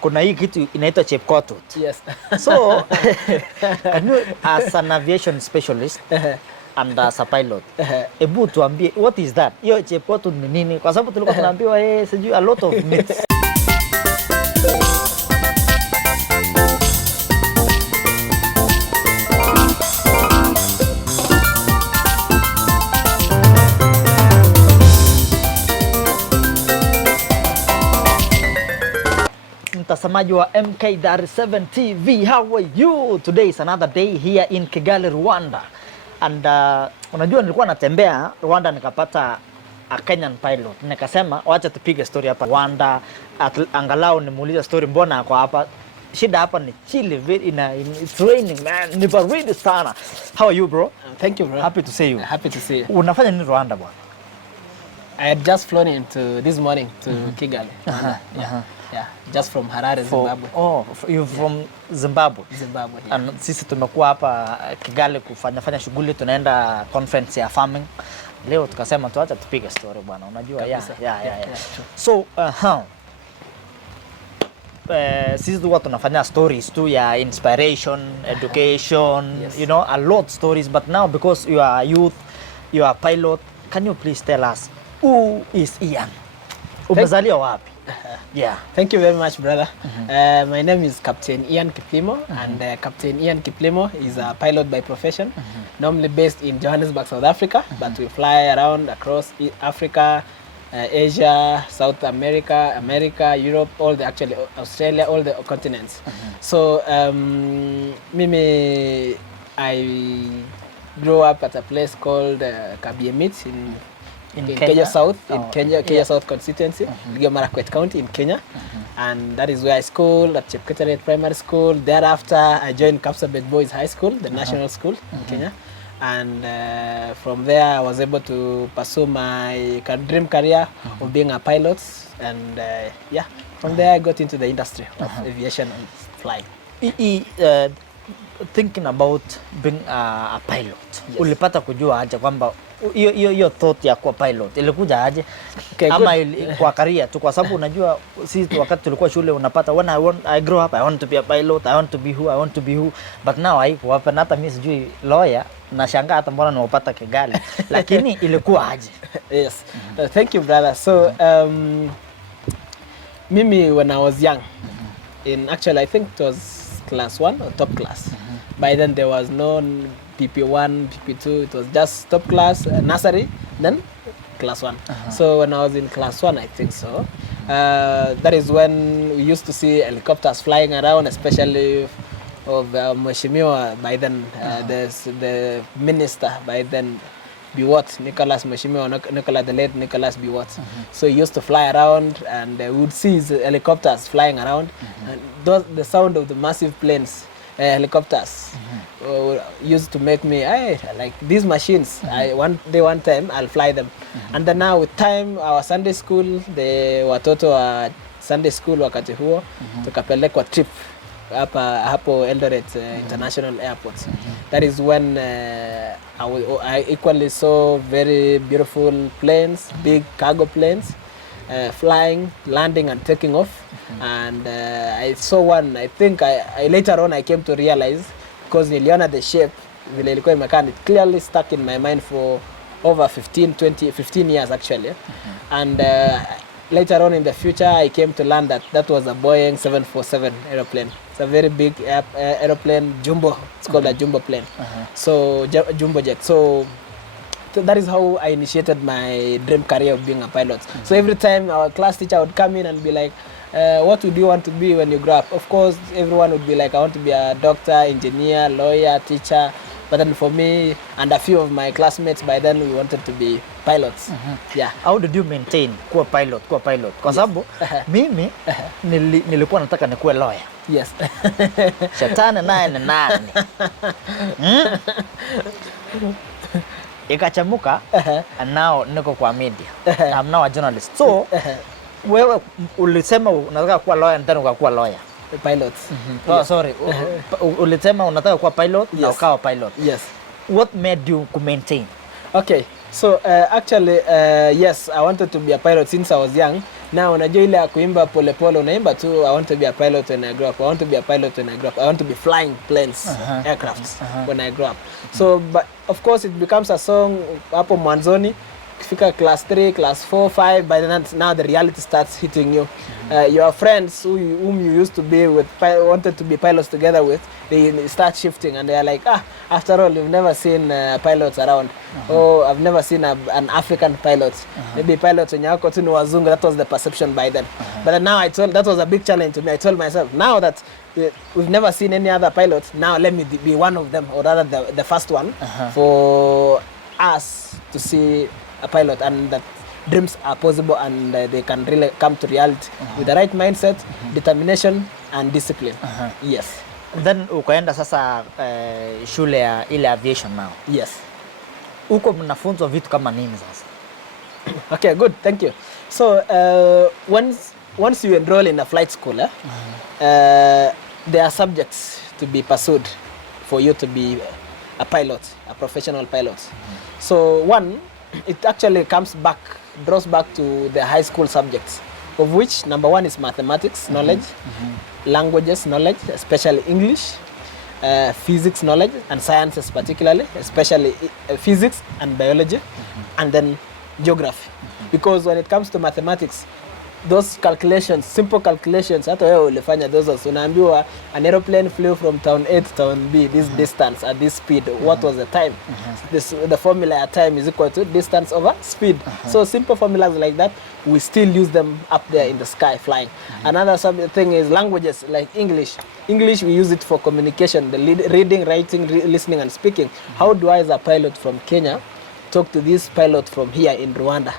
kuna hii kitu inaitwa Chepkotut. Yes. So can you, as an aviation specialist and as a pilot, ebu tuambie what is that? Hiyo Chepkotut ni nini? Kwa sababu tulikuwa tunaambiwa sijui a lot of myths. Mtazamaji wa MK7 TV, how are you? Today is another day here in Kigali, Rwanda. And unajua nilikuwa natembea Rwanda nikapata a Kenyan pilot. Nikasema wacha tupige story hapa Rwanda. Angalau nimuulize story mbona ako hapa. Shida hapa ni chilly, it's raining man. Ni baridi sana. How are you bro? Thank you bro. Happy to see you. Happy to see you. Unafanya nini Rwanda bwana? I had just flown into this morning to Kigali. Yeah, just from Harare, Zimbabwe. Oh, you from Zimbabwe? Zimbabwe, yeah. And sisi tumekuwa hapa Kigali kufanya shughuli, tunaenda conference ya farming. Leo tukasema tuacha tupige story bwana, unajua yeah. So, sisi tuwa tunafanya stories tu ya inspiration, education, yes. You know, a lot of stories, but now because you are a youth, you are a pilot, can you please tell us who is Ian? Umezaliwa wapi? Yeah. Thank you very much, brother. My name is Captain Ian Kiplimo, and Captain Ian Kiplimo is a pilot by profession, normally based in Johannesburg, South Africa, but we fly around across Africa, Asia, South America, America, Europe, actually Australia, all the continents. So, I grew up at a place called Kabiemit in Kenya South, Kenya South constituency, Marakwet County in Kenya. And that is where I schooled at Chepkotut Primary School. Thereafter, I joined Kapsabet Boys High School, the national school in Kenya. And from there, I was able to pursue my dream career of being a pilot. And from there, I got into the industry of aviation and flying. Thinking about being a pilot, yes. Ulipata kujua aje kwamba hiyo thought ya kuwa pilot ilikuja aje? Ama kwa career tu, kwa sababu unajua sisi wakati tulikuwa shule unapata when I grow up I want to be a pilot, I want to be who, but now haiko hapa, na hata mimi sijui lawyer, nashangaa hata mbona niwapata Kigali. Lakini ilikuwa aje? Yes. Thank you brother. So mimi when I was young, actually I think it was class 1 or top class. By then there was no PP1, PP2, it was just top class, nursery, then class 1. So when I was in class 1, I think so, that is when we used to see helicopters flying around, especially of Mheshimiwa, by then the minister, by then Biwott, Nicholas Mheshimiwa, the late Nicholas Biwott. So he used to fly around, and we would see his helicopters flying around, and the sound of the massive planes, helicopters, used to make me, like these machines. One time I'll fly them. And then now with time, our Sunday school, the watoto wa Sunday school wakati huo, tukapelekwa trip hapo Eldoret International Airport. That is when I equally saw very beautiful planes, big cargo planes, flying, landing and taking off. And I saw one, I think I later on I came to realize, because niliona the shape vile ilikuwa imekaa, it clearly stuck in my mind for over 15 years actually. And later on in the future I came to learn that was a Boeing 747 aeroplane. It's a very big aeroplane, jumbo. It's called a jumbo plane. So jumbo jet. So that is how I initiated my dream career of being a pilot. So every time our class teacher would come in and be like, what would you want to be when you grow up? Of course, everyone would be like, I want to be a doctor, engineer, lawyer, teacher. But then for me and a few of my classmates, by then we wanted to be pilots. Yeah. How did you maintain kuwa pilot? Kwa sababu mimi nilikuwa nataka nikuwe lawyer. Yes. Shetani naye ni nani? Ikachamuka, and now niko kwa media. I'm now a journalist. So, wewe ulisema unataka kuwa lawyer, ndani ukakuwa lawyer. Pilot. Oh, sorry. Ulisema unataka kuwa pilot, na ukawa pilot. Yes. What made you maintain? Okay. So actually, yes, I wanted to be a pilot since I was young. Now unajua ile ya kuimba pole pole unaimba tu I want to be a pilot when I grow up. I want to be a pilot when I grow up. I want to be flying planes, aircrafts when I grow up. So but of course it becomes a song hapo mwanzoni. Ukifika class 3, class 4, 5, by then now the reality starts hitting you. Your friends whom you used to be with, wanted to be pilots together with, they start shifting and they are like, after all, you've never seen pilots around. Oh, I've never seen an African pilot. Maybe pilots when you're to wazungu, that was the perception by then. But then now that was a big challenge to me. I told myself, now that we've never seen any other pilots, now let me be one of them, or rather the first one, for us to see a pilot, and that dreams are possible and they can really come to reality with the right mindset, determination and discipline. Yes. Then ukaenda sasa shule ya ile aviation now. Yes. Uko mnafunzwa vitu kama nini sasa? Okay, good. Thank you. So once you enroll in a flight school, there are subjects to be pursued for you to be a pilot, a professional pilot. So one, it actually draws back to the high school subjects, of which number one is mathematics knowledge, languages knowledge, especially English, physics knowledge, and sciences particularly, especially physics and biology, and then geography. Because when it comes to mathematics, those calculations, simple calculations, hata wewe ulifanya those, unaambiwa an aeroplane flew from town A to town B, this distance at this speed, what was the time? The formula at time is equal to distance over speed. So simple formulas like that, we still use them up there in the sky flying. Another thing is languages, like English. English, we use it for communication, the reading, writing, listening and speaking. How do I, as a pilot from Kenya, talk to this pilot from here in Rwanda,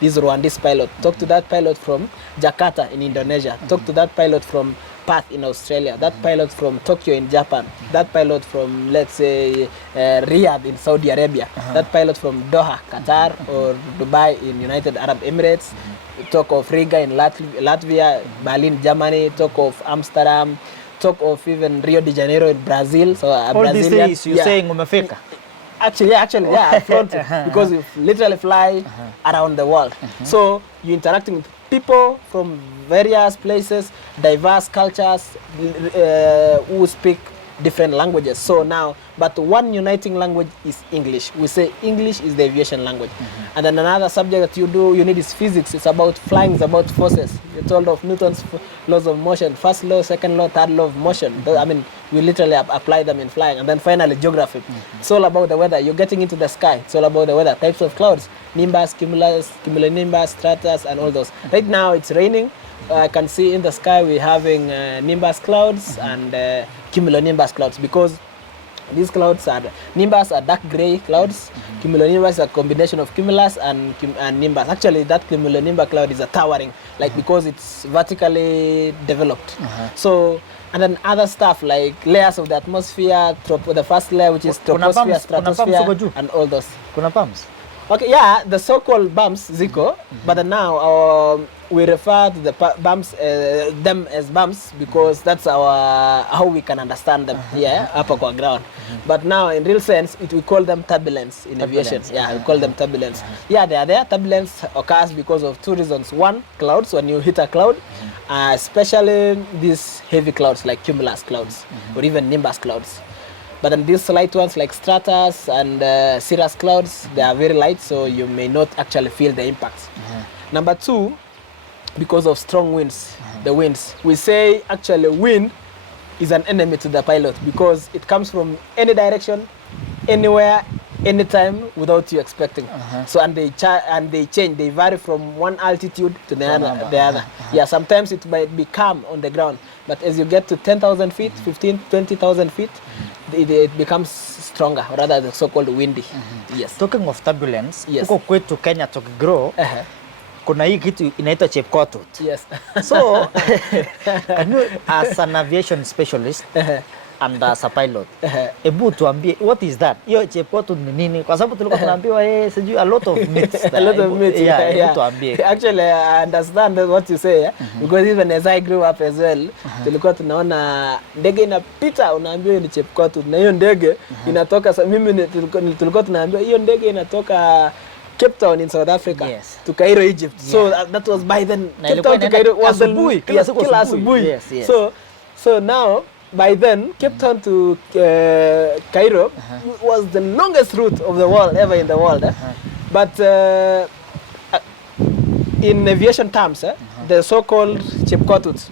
this Rwandese pilot, talk to that pilot from Jakarta in Indonesia, talk to that pilot from Perth in Australia, that pilot from Tokyo in Japan, that pilot from, let's say, Riyadh in Saudi Arabia, that pilot from Doha, Qatar, or Dubai in United Arab Emirates, talk of Riga in Latvia, Berlin, Germany, talk of Amsterdam, talk of even Rio de Janeiro in Brazil. So all these days you're saying umefika? Actually, I fronted because you literally fly around the world. So you're interacting with people from various places, diverse cultures, who speak different languages. So now, but one uniting language is English. We say English is the aviation language. And then another subject that you need is physics. It's about flying, it's about forces. You're told of Newton's laws of motion, first law, second law, third law of motion. I mean, we literally apply them in flying. And then finally, geography. It's all about the weather. You're getting into the sky. It's all about the weather. Types of clouds, nimbus, cumulus, cumulonimbus, stratus, and all those. Right now, it's raining. I can see in the sky we're having nimbus clouds and cumulonimbus clouds, because these clouds nimbus are dark gray clouds. Cumulonimbus is a combination of cumulus and nimbus. Actually, that cumulonimbus cloud is a towering, because it's vertically developed. So, and then other stuff like layers of the atmosphere, the first layer, which is troposphere, stratosphere, and all those. Kuna bumps? Okay, yeah, the so-called bumps, Zico, but now we refer to the bumps, them as bumps, because that's how we can understand them here, upper ground. But now, in real sense, we call them turbulence in aviation. Yeah, we call them turbulence. Yeah, they are there. Turbulence occurs because of two reasons. One, clouds, when you hit a cloud, especially these heavy clouds like cumulus clouds or even nimbus clouds. But then these light ones like stratus and cirrus clouds, they are very light, so you may not actually feel the impact. Number two, because of strong winds, the winds. We say actually wind is an enemy to the pilot because it comes from any direction, anywhere, anytime without you expecting. So and they change, they vary from one altitude to the other. Yeah, sometimes it might be calm on the ground, but as you get to 10,000 feet, 15, 20,000 feet, it becomes stronger, or rather the so-called windy. Yes. Talking of turbulence, huko kwetu Kenya tukigrow, kuna hii kitu inaitwa Chepkotut. Yes. So, can you, as an aviation specialist and as a pilot, ebu tuambie, what is that? Hiyo Chepkotut ni nini? Kwa sababu tulikuwa tunaambiwa sijui a lot of myths. A lot of myths. Yeah. Tuambie. Actually, I understand what you say, because even as I grew up as well, tulikuwa tunaona ndege inapita, unaambiwa ni Chepkotut, na hiyo ndege inatoka, mimi tulikuwa tunaambiwa hiyo ndege inatoka Cape Town in South Africa Yes. to Cairo, Egypt. Yeah. So that was by then. Na Cape ilikuwa Town to inaenda Cairo was the asubuhi, kila yes, siku kila asubuhi. asubuhi. Yes, yes. So now by then Cape Town to Cairo was the longest route of the world ever in the world. But in aviation terms, the so-called Chepkotut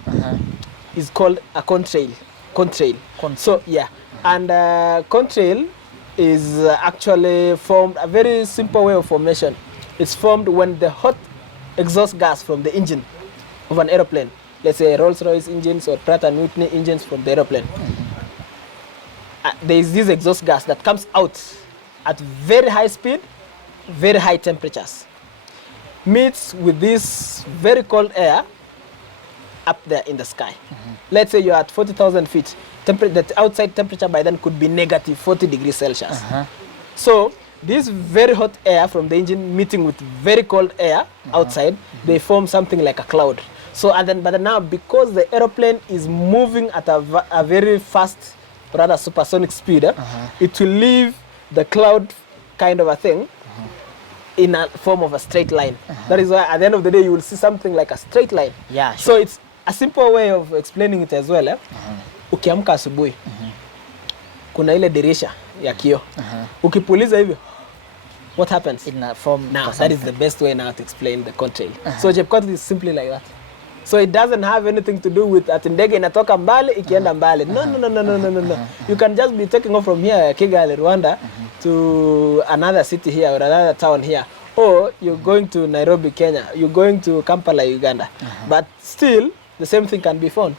is called a contrail. Contrail. So yeah, and contrail is actually formed a very simple way of formation. It's formed when the hot exhaust gas from the engine of an aeroplane, let's say Rolls-Royce engines or Pratt & Whitney engines from the aeroplane, there is this exhaust gas that comes out at very high speed, very high temperatures, meets with this very cold air up there in the sky. Let's say you're at 40,000 feet. The outside temperature by then could be negative 40 degrees Celsius. So this very hot air from the engine meeting with very cold air outside, they form something like a cloud. So but now because the aeroplane is moving at a very fast, rather supersonic speed, it will leave the cloud kind of a thing in a form of a straight line. That is why at the end of the day you will see something like a straight line. Yeah, sure. So it's a simple way of explaining it as well. Ukiamka asubuhi, kuna ile dirisha ya kioo. Ukipuliza hivyo, what happens? In a form. Now, that is the best way now to explain the contrail. So Chepkotut is simply like that. So it doesn't have anything to do with ati ndege inatoka mbali ikienda mbali. No. You can just be taking off from here, Kigali, Rwanda, to another city here or another town here. Or you're going to Nairobi, Kenya. You're going to Kampala, Uganda. But still, the same thing can be found.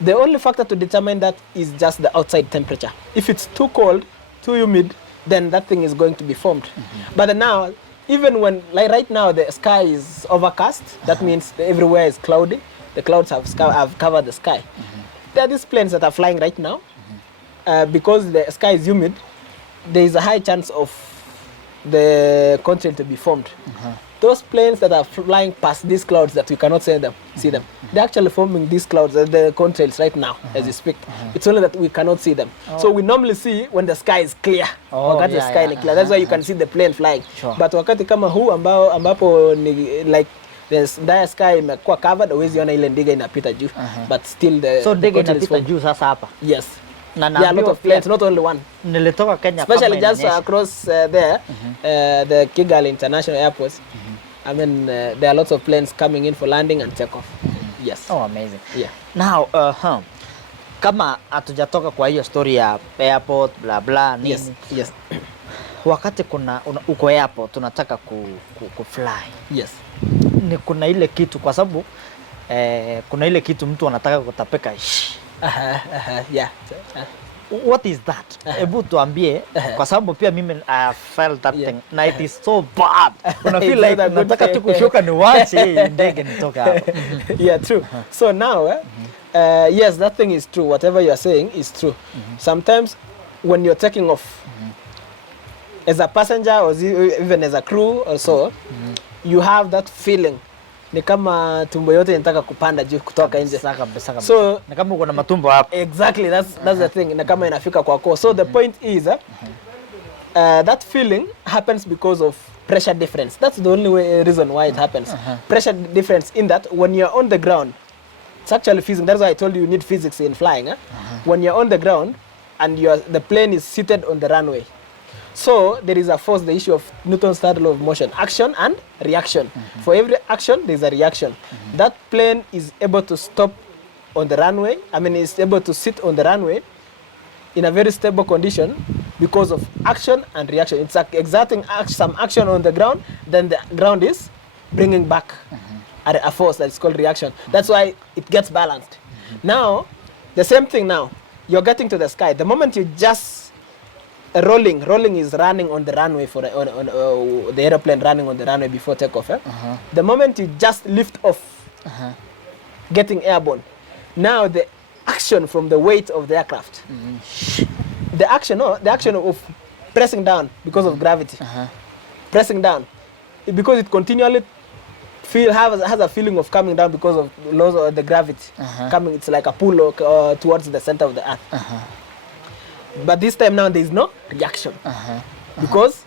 The only factor to determine that is just the outside temperature. If it's too cold, too humid, then that thing is going to be formed. But now, even when, like right now, the sky is overcast, that means everywhere is cloudy. The clouds have covered the sky. There are these planes that are flying right now. Because the sky is humid, there is a high chance of the contrail to be formed. Those planes that are flying past these clouds that we cannot see them, they're actually forming these clouds, the contrails right now as we speak. It's only that we cannot see them. So we normally see when the sky is clear. The sky is clear. That's why you can see the plane flying. Sure. But wakati kama huu ambapo ni like the entire sky imekuwa covered, huwezi ona ile ndege inapita juu. But still the So ndege contrail is inapita forming. juu sasa hapa. Yes. Na Yeah, a lot of planes, not only one. Nilitoka Kenya Especially kama just inanyesha. across there, the Kigali International Airport. I mean, there are lots of planes coming in for landing and takeoff. Yes. Oh, amazing. Yeah. Now, kama hatujatoka kwa hiyo story ya airport bla bla nini. Yes. Wakati uko airport tunataka ku fly. Yes. Ni kuna ile kitu kwa sababu kuna ile kitu mtu anataka kutapeka. Yeah. What is that? Hebu tuambie kwa sababu pia mimi I felt that thing. Na it is so bad. Una feel like nataka tu kushuka ni wache ndege nitoka hapa. Yeah, true. So now, yes, that thing is true. Whatever you are saying is true. Sometimes when you're taking off, as a passenger or even as a crew or so, you have that feeling. Ni kama tumbo yote inataka kupanda juu kutoka nje. Kabisa. So ni kama uko na matumbo hapa. Exactly, that's the thing. Na kama inafika kwa koo. So the point is that feeling happens because of pressure difference. That's the only reason why it happens. Pressure difference in that when you're on the ground, it's actually physics. That's why I told you need physics in flying. When you're on the ground and the plane is seated on the runway. So there is a force, the issue of Newton's third law of motion, action and reaction. For every action, there is a reaction. That plane is able to stop on the runway. I mean, it's able to sit on the runway in a very stable condition because of action and reaction. It's like exerting some action on the ground, then the ground is bringing back a force that's called reaction. That's why it gets balanced. Now, the same thing now. You're getting to the sky. The moment you just rolling is running on the runway for the aeroplane running on the runway before takeoff. The moment you just lift off, getting airborne, now the action from the weight of the aircraft, the action of pressing down because of gravity, pressing down, because it continually has a feeling of coming down because of laws of the gravity coming. It's like a pull towards the center of the earth. But this time now there is no reaction because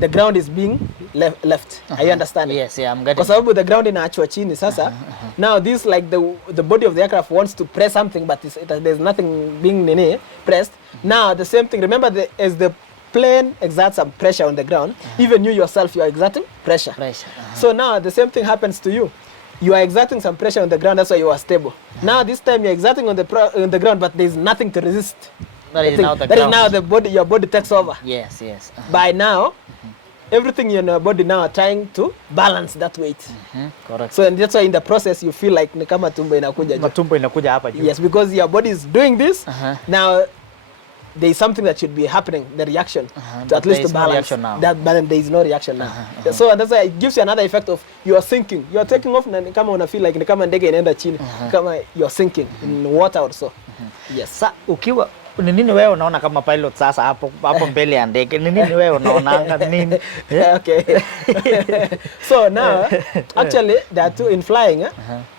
the ground is being left. Are you understanding? Yes, yeah, I'm Kwa getting. sababu the ground inaachwa chini sasa. Now this like the body of the aircraft wants to press something, but there's nothing being pressed. Now the same thing. Remember, as the plane exerts some pressure on the ground, even you yourself, you are exerting pressure. So now the same thing happens to you. You are exerting some pressure on the ground, that's why you are stable. Now this time you're exerting on the ground, but there's nothing to resist. That is now the That is ground. now the body, your body takes over. Yes, yes. By now, everything in your body now are trying to balance that weight. Correct. So and that's why in the process you feel like ni kama tumbo inakuja juu. Matumbo inakuja hapa juu. Yes, because your body is doing this. Now there is something that should be happening, the reaction, to at least to balance. No that, but then there is no reaction now. So and that's why it gives you another effect of you are sinking. You are taking off, na ni kama una feel like ni kama ndege inaenda chini, kama you are sinking in water or so. Yes. Sa ukiwa ni nini wewe unaona kama pilot sasa hapo mbele ya ndege? Ni nini wewe unaona nini? Okay. So now actually there are two in flying.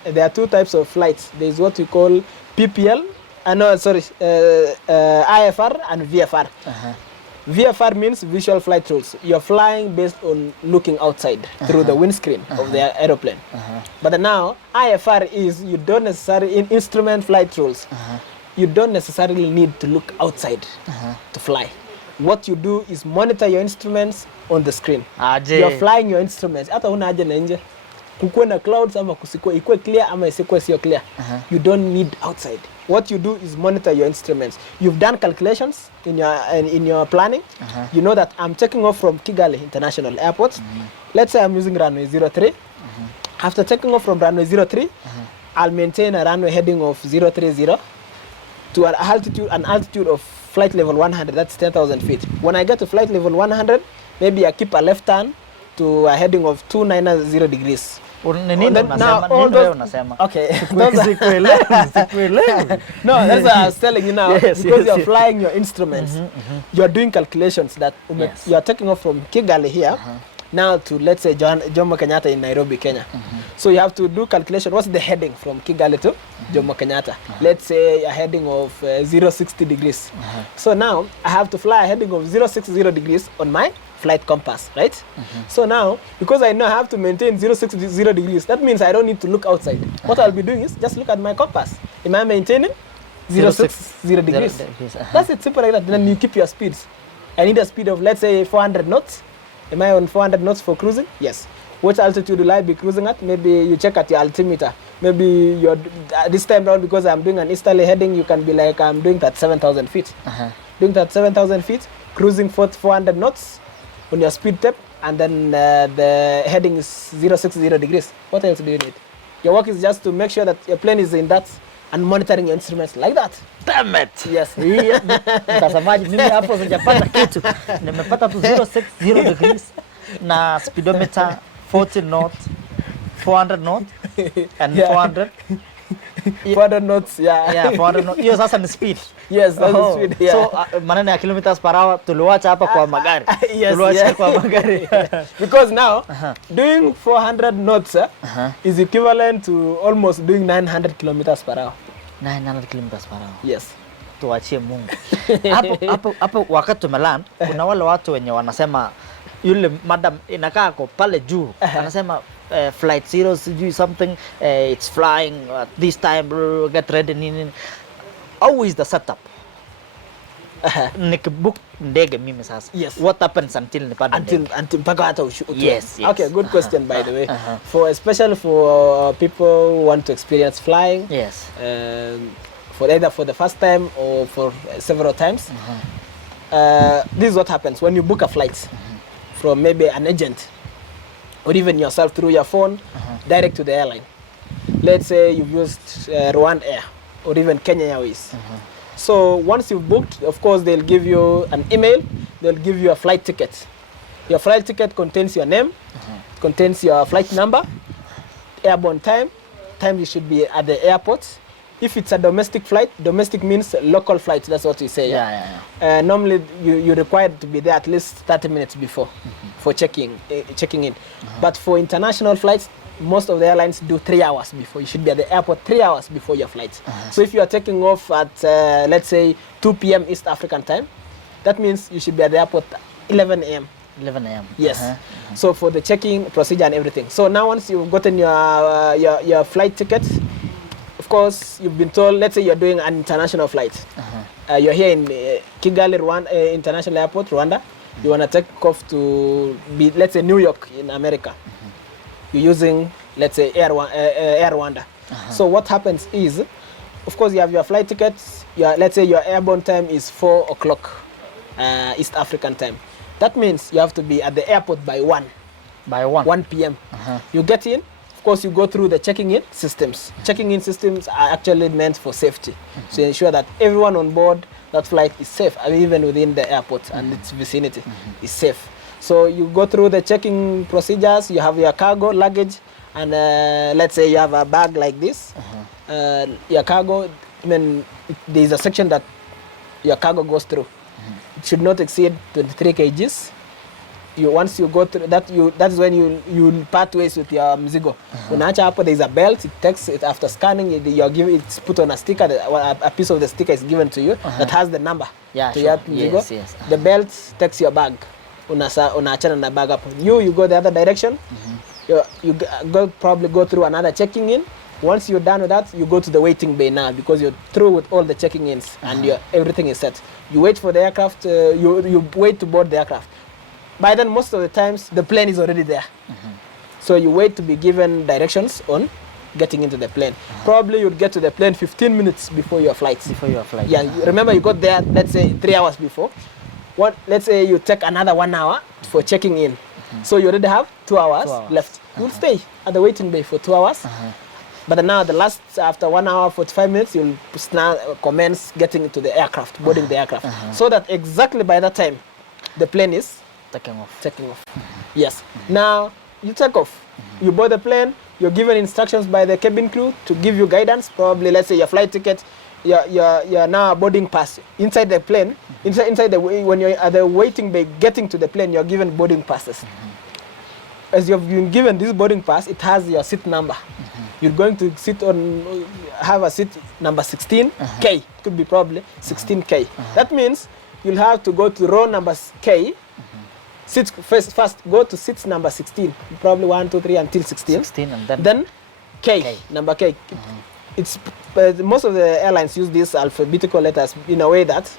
There are two types of flights. There is what we call PPL. IFR and VFR. VFR means visual flight rules. You're flying based on looking outside through the windscreen of the aeroplane. But now IFR is you don't necessarily in instrument flight rules. You don't necessarily need to look outside to fly. What you do is monitor your instruments on the screen. You're flying your instruments. Hata una haja na nje. Kukuwe na clouds ama kusikwe ikuwe clear ama isikuwe sio clear. You don't need outside. What you do is monitor your instruments. You've done calculations in your planning. You know that I'm taking off from Kigali International Airport. Let's say I'm using runway 03. After taking off from runway 03, I'll maintain a runway heading of 030 to an altitude of flight level 100. That's 10,000 feet. When I get to flight level 100, maybe I keep a left turn to a heading of 290 degrees. Unasema. Okay. No, that's what I was telling you now. Yes, because you're yes. flying your instruments, you're doing calculations that you're taking off from Kigali here now to, let's say, Jomo Kenyatta in Nairobi, Kenya. So you have to do calculation. What's the heading from Kigali to Jomo Kenyatta? Let's say a heading of 060 degrees. So now I have to fly a heading of 060 degrees on my flight compass, right? So now, because I know I have to maintain 060 degrees, that means I don't need to look outside. What I'll be doing is just look at my compass. Am I maintaining 060 degrees? That's it, simple like that. Then you keep your speeds. I need a speed of, let's say, 400 knots. Am I on 400 knots for cruising? Yes. What altitude will I be cruising at? Maybe you check at your altimeter. Maybe you're this time around, because I'm doing an easterly heading, you can be like, I'm doing that 7,000 feet. Doing that 7,000 feet, cruising for 400 knots on your speed tape, and then the heading is 060 degrees. What else do you need? Your work is just to make sure that your plane is in that and monitoring your instruments like that. Damn it. Yes. Mtazamaji, mimi hapo sijapata kitu. Nimepata tu 060 degrees na speedometer 40 knots, 400 knots and 400. 400 knots, yeah. 400 knots. Hiyo sasa ni speed. Yes, that's the speed, yeah. So maneno ya kilometers per hour tuliwacha hapa kwa magari. Yes, kwa magari. Because now doing 400 knots is equivalent to almost doing 900 kilometers per hour. 900 kilometers per hour. Yes. Tuachie Mungu. Hapo wakati tumeland, kuna wale watu wenye wanasema yule madam inakaa kwa pale juu anasema flight 0 something, it's flying at this time, get ready nini. How is the setup? Nikibook ndege mimi sasa. Yes. What happens until nipanda ndege? Until mpaka hata Yes. Okay, good question by the way. Especially for people who want to experience flying. Yes. For either for the first time or for several times. This is what happens when you book a flight from maybe an agent or even yourself through your phone direct to the airline. Let's say you've used Rwanda Air or even Kenya Airways. So once you've booked, of course, they'll give you an email, they'll give you a flight ticket. Your flight ticket contains your name, contains your flight number, airborne time you should be at the airport. If it's a domestic flight, domestic means local flight, that's what we say. Yeah. Normally, you're required to be there at least 30 minutes before for checking in. But for international flights, most of the airlines do 3 hours before. You should be at the airport 3 hours before your flight. So if you are taking off at, let's say, 2 p.m. East African time, that means you should be at the airport 11 a.m. 11 a.m. Yes. So for the checking procedure and everything. So now once you've gotten your flight ticket, of course you've been told, let's say you're doing an international flight. You're here in Kigali, Rwanda, International Airport, Rwanda. You want to take off to, let's say, New York in America. You're using, let's say, Air Rwanda. So what happens is, of course, you have your flight tickets. Let's say your airborne time is 4 o'clock East African time. That means you have to be at the airport by 1. By 1? 1 p.m. You get in. Of course, you go through the checking-in systems. Checking-in systems are actually meant for safety. To ensure that everyone on board that flight is safe, even within the airport and its vicinity is safe. So you go through the checking procedures. You have your cargo, luggage, and let's say you have a bag like this. Your cargo, there is a section that your cargo goes through. It should not exceed 23 kgs. Once you go through that, that's when you part ways with your mzigo. Unaacha hapo, there is a belt. It takes it after scanning. It's put on a sticker. A piece of the sticker is given to you that has the number. Yeah, to sure. your mzigo. Yes, yes. The belt takes your bag. Unaachana na bag hapo. You go the other direction. You probably go through another checking in. Once you're done with that, you go to the waiting bay now because you're through with all the checking ins and everything is set. You wait for the aircraft. You wait to board the aircraft. By then, most of the times, the plane is already there. So you wait to be given directions on getting into the plane. Probably you'd get to the plane 15 minutes before your flight. Before your flight. Yeah, remember you got there, let's say 3 hours before. Let's say you take another 1 hour for checking in. So you already have 2 hours left. You'll stay at the waiting bay for 2 hours. But now after 1 hour, 45 minutes, you'll commence getting into the aircraft, boarding the aircraft. So that exactly by that time, the plane is taking off. Yes. Now you take off. You board the plane. You're given instructions by the cabin crew to give you guidance. Probably, let's say, your flight ticket, your now boarding pass inside the plane. When you're at the waiting bay, getting to the plane, you're given boarding passes. As you've been given this boarding pass, it has your seat number. You're going to have a seat number 16K. It could be probably 16K. That means you'll have to go to row number K. First go to seats number 16, probably 1, 2, 3 until 16. And then K, number K. It's most of the airlines use these alphabetical letters in a way that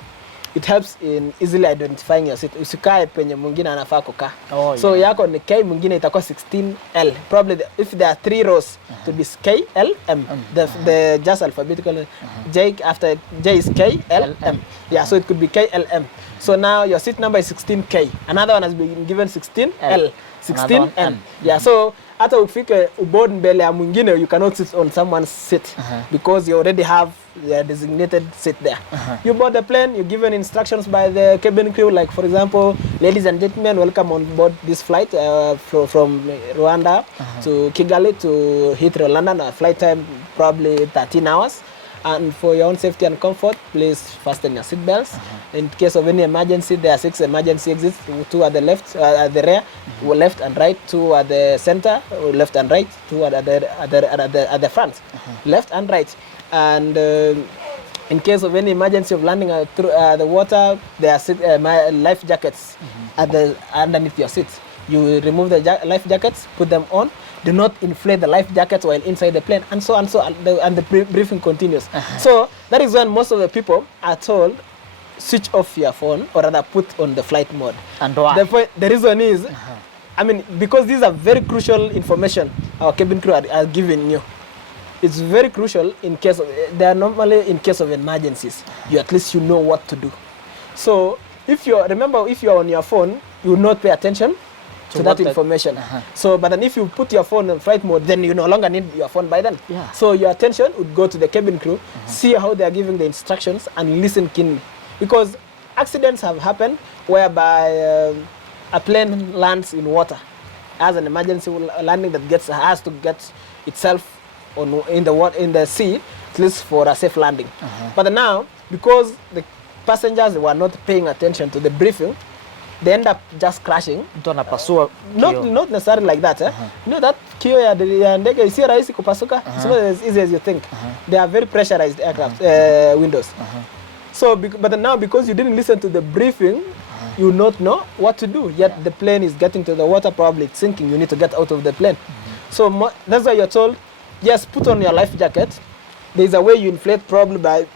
it helps in easily identifying your seat. Usikae penye mwingine anafaa kukaa. So yako ni K, mwingine itakuwa 16L. Probably if there are 3 rows, it would be K, L, M. The just alphabetical. J after J is K, L, M. Yeah, so it could be K, L, M. So now your seat number is 16K. Another one has been given 16L, 16M. Yeah, so hata ufike uboard mbele ya mwingine, you cannot sit on someone's seat because you already have the designated seat there. You board the plane, you're given instructions by the cabin crew, like for example, ladies and gentlemen, welcome on board this flight from Rwanda to Kigali to Heathrow, London. A flight time probably 13 hours. And for your own safety and comfort, please fasten your seat belts. In case of any emergency, there are 6 emergency exits. 2 at the left, at the rear, left and right. 2 at the center, left and right. 2 at the front, left and right. And in case of any emergency of landing through the water, there are life jackets underneath your seat. You remove the life jackets, put them on. Do not inflate the life jackets while inside the plane, and so on, and the briefing continues. So that is when most of the people are told, switch off your phone, or rather put on the flight mode. And why? The reason is, because these are very crucial information our cabin crew are giving you. It's very crucial they are normally in case of emergencies. At least you know what to do. So if you're on your phone, you will not pay attention to that information. So, but then if you put your phone in flight mode, then you no longer need your phone by then. So your attention would go to the cabin crew, see how they are giving the instructions, and listen keenly. Because accidents have happened whereby a plane lands in water, as an emergency landing that has to get itself in the sea, at least for a safe landing. But now, because the passengers were not paying attention to the briefing, they end up just crashing. Not necessarily like that. You know that kio ya ndege si rahisi kupasuka. It's not as easy as you think. They are very pressurized aircraft windows. So, but now because you didn't listen to the briefing, you will not know what to do. Yet the plane is getting to the water, probably it's sinking. You need to get out of the plane. So that's why you're told, yes, put on your life jacket. There's a way you inflate, probably by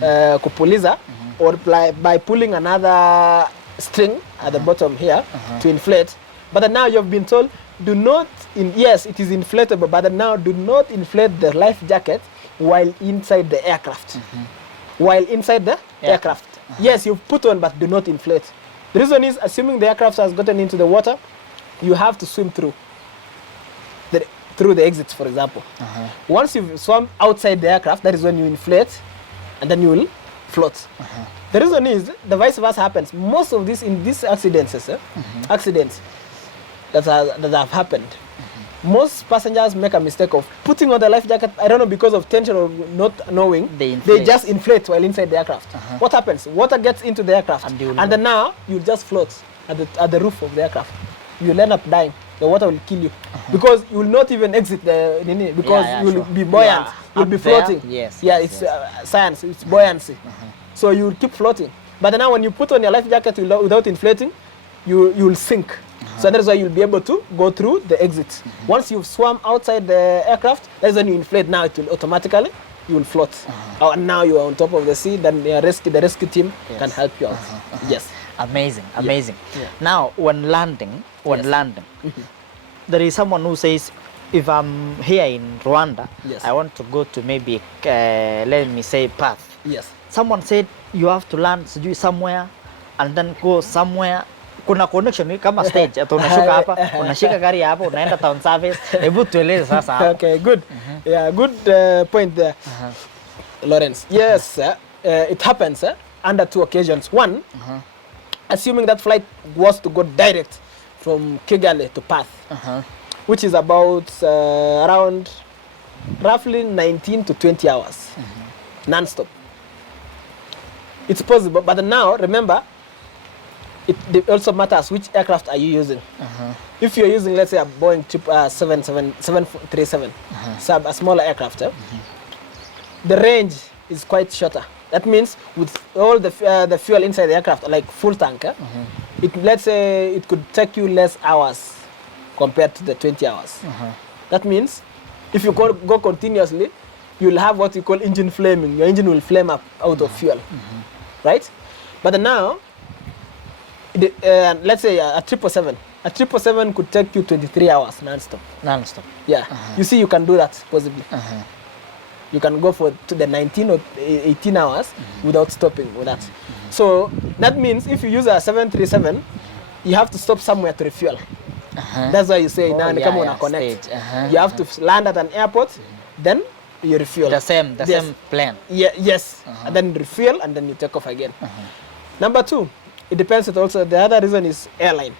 kupuliza or by pulling another string at the bottom here to inflate. But then now you've been told, do not, yes, it is inflatable, but then now do not inflate the life jacket while inside the aircraft. While inside the aircraft. Yes, you put on, but do not inflate. The reason is, assuming the aircraft has gotten into the water, you have to swim through the exits, for example. Once you've swum outside the aircraft, that is when you inflate, and then you will float. The reason is, the vice versa happens. Most of these accidents that have happened, most passengers make a mistake of putting on the life jacket, I don't know, because of tension or not knowing, they just inflate while inside the aircraft. What happens? Water gets into the aircraft, and then now you just float at the roof of the aircraft. You'll end up dying. The water will kill you because you will not even exit because you will be buoyant. You'll be floating. It's science. It's buoyancy. So you will keep floating. But now when you put on your life jacket without inflating, you will sink. So that's why you'll be able to go through the exit. Once you've swum outside the aircraft, that's when you inflate. Now it will automatically, you will float. And now you are on top of the sea, then the rescue team can help you out. Yes. Amazing. Now, when landing, there is someone who says, if I'm here in Rwanda, I want to go to maybe, let me say, Perth. Yes. Someone said you have to land somewhere and then go somewhere. Kuna connection kama stage, unashuka hapa, unashika gari hapa, unaenda town service. Hebu tueleze sasa hapo. Okay, good. Yeah, good point there. Lawrence. Yes, it happens under two occasions. One, assuming that flight was to go direct from Kigali to Perth, which is about around roughly 19 to 20 hours, non-stop. It's possible, but now remember, it also matters which aircraft are you using. If you're using, let's say, a Boeing 737, a smaller aircraft, the range is quite shorter. That means with all the fuel inside the aircraft, like full tank, let's say it could take you less hours compared to the 20 hours. That means if you go continuously, you'll have what you call engine flaming. Your engine will flame up out of fuel, right? But now, let's say a 777 could take you 23 hours non-stop. Yeah. You see, you can do that possibly. You can go for to the 19 or 18 hours without stopping with that. So that means if you use a 737, you have to stop somewhere to refuel. That's why you say, come on, connect. You have to land at an airport, then you refuel. The same plane. Yes. And then refuel, and then you take off again. Number two, it depends. Also, the other reason is airline.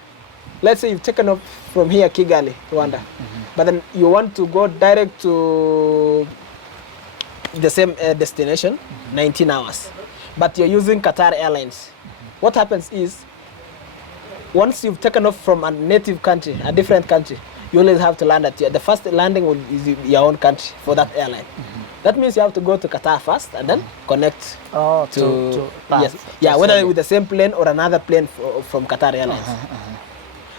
Let's say you've taken off from here, Kigali, Rwanda, but then you want to go direct to the same destination, 19 hours, but you're using Qatar Airlines. What happens is, once you've taken off from a native country, a different country, you always have to land at the first landing is your own country for that airline. That means you have to go to Qatar first and then connect to whether with the same plane or another plane from Qatar Airlines.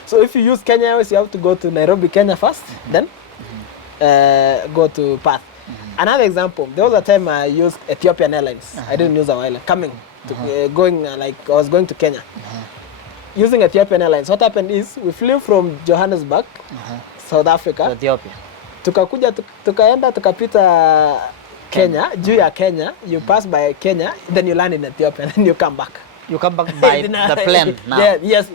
So if you use Kenya Airways, you have to go to Nairobi, Kenya first, then go to Perth. Another example, there was a time I used Ethiopian Airlines. I didn't use our airline. I was going to Kenya. Using Ethiopian Airlines, what happened is we flew from Johannesburg, South Africa, to Ethiopia. Tukaenda tukapita Kenya, juu ya Kenya, you pass by Kenya, then you land in Ethiopia, and then you come back. You come back by the plane now. Yes,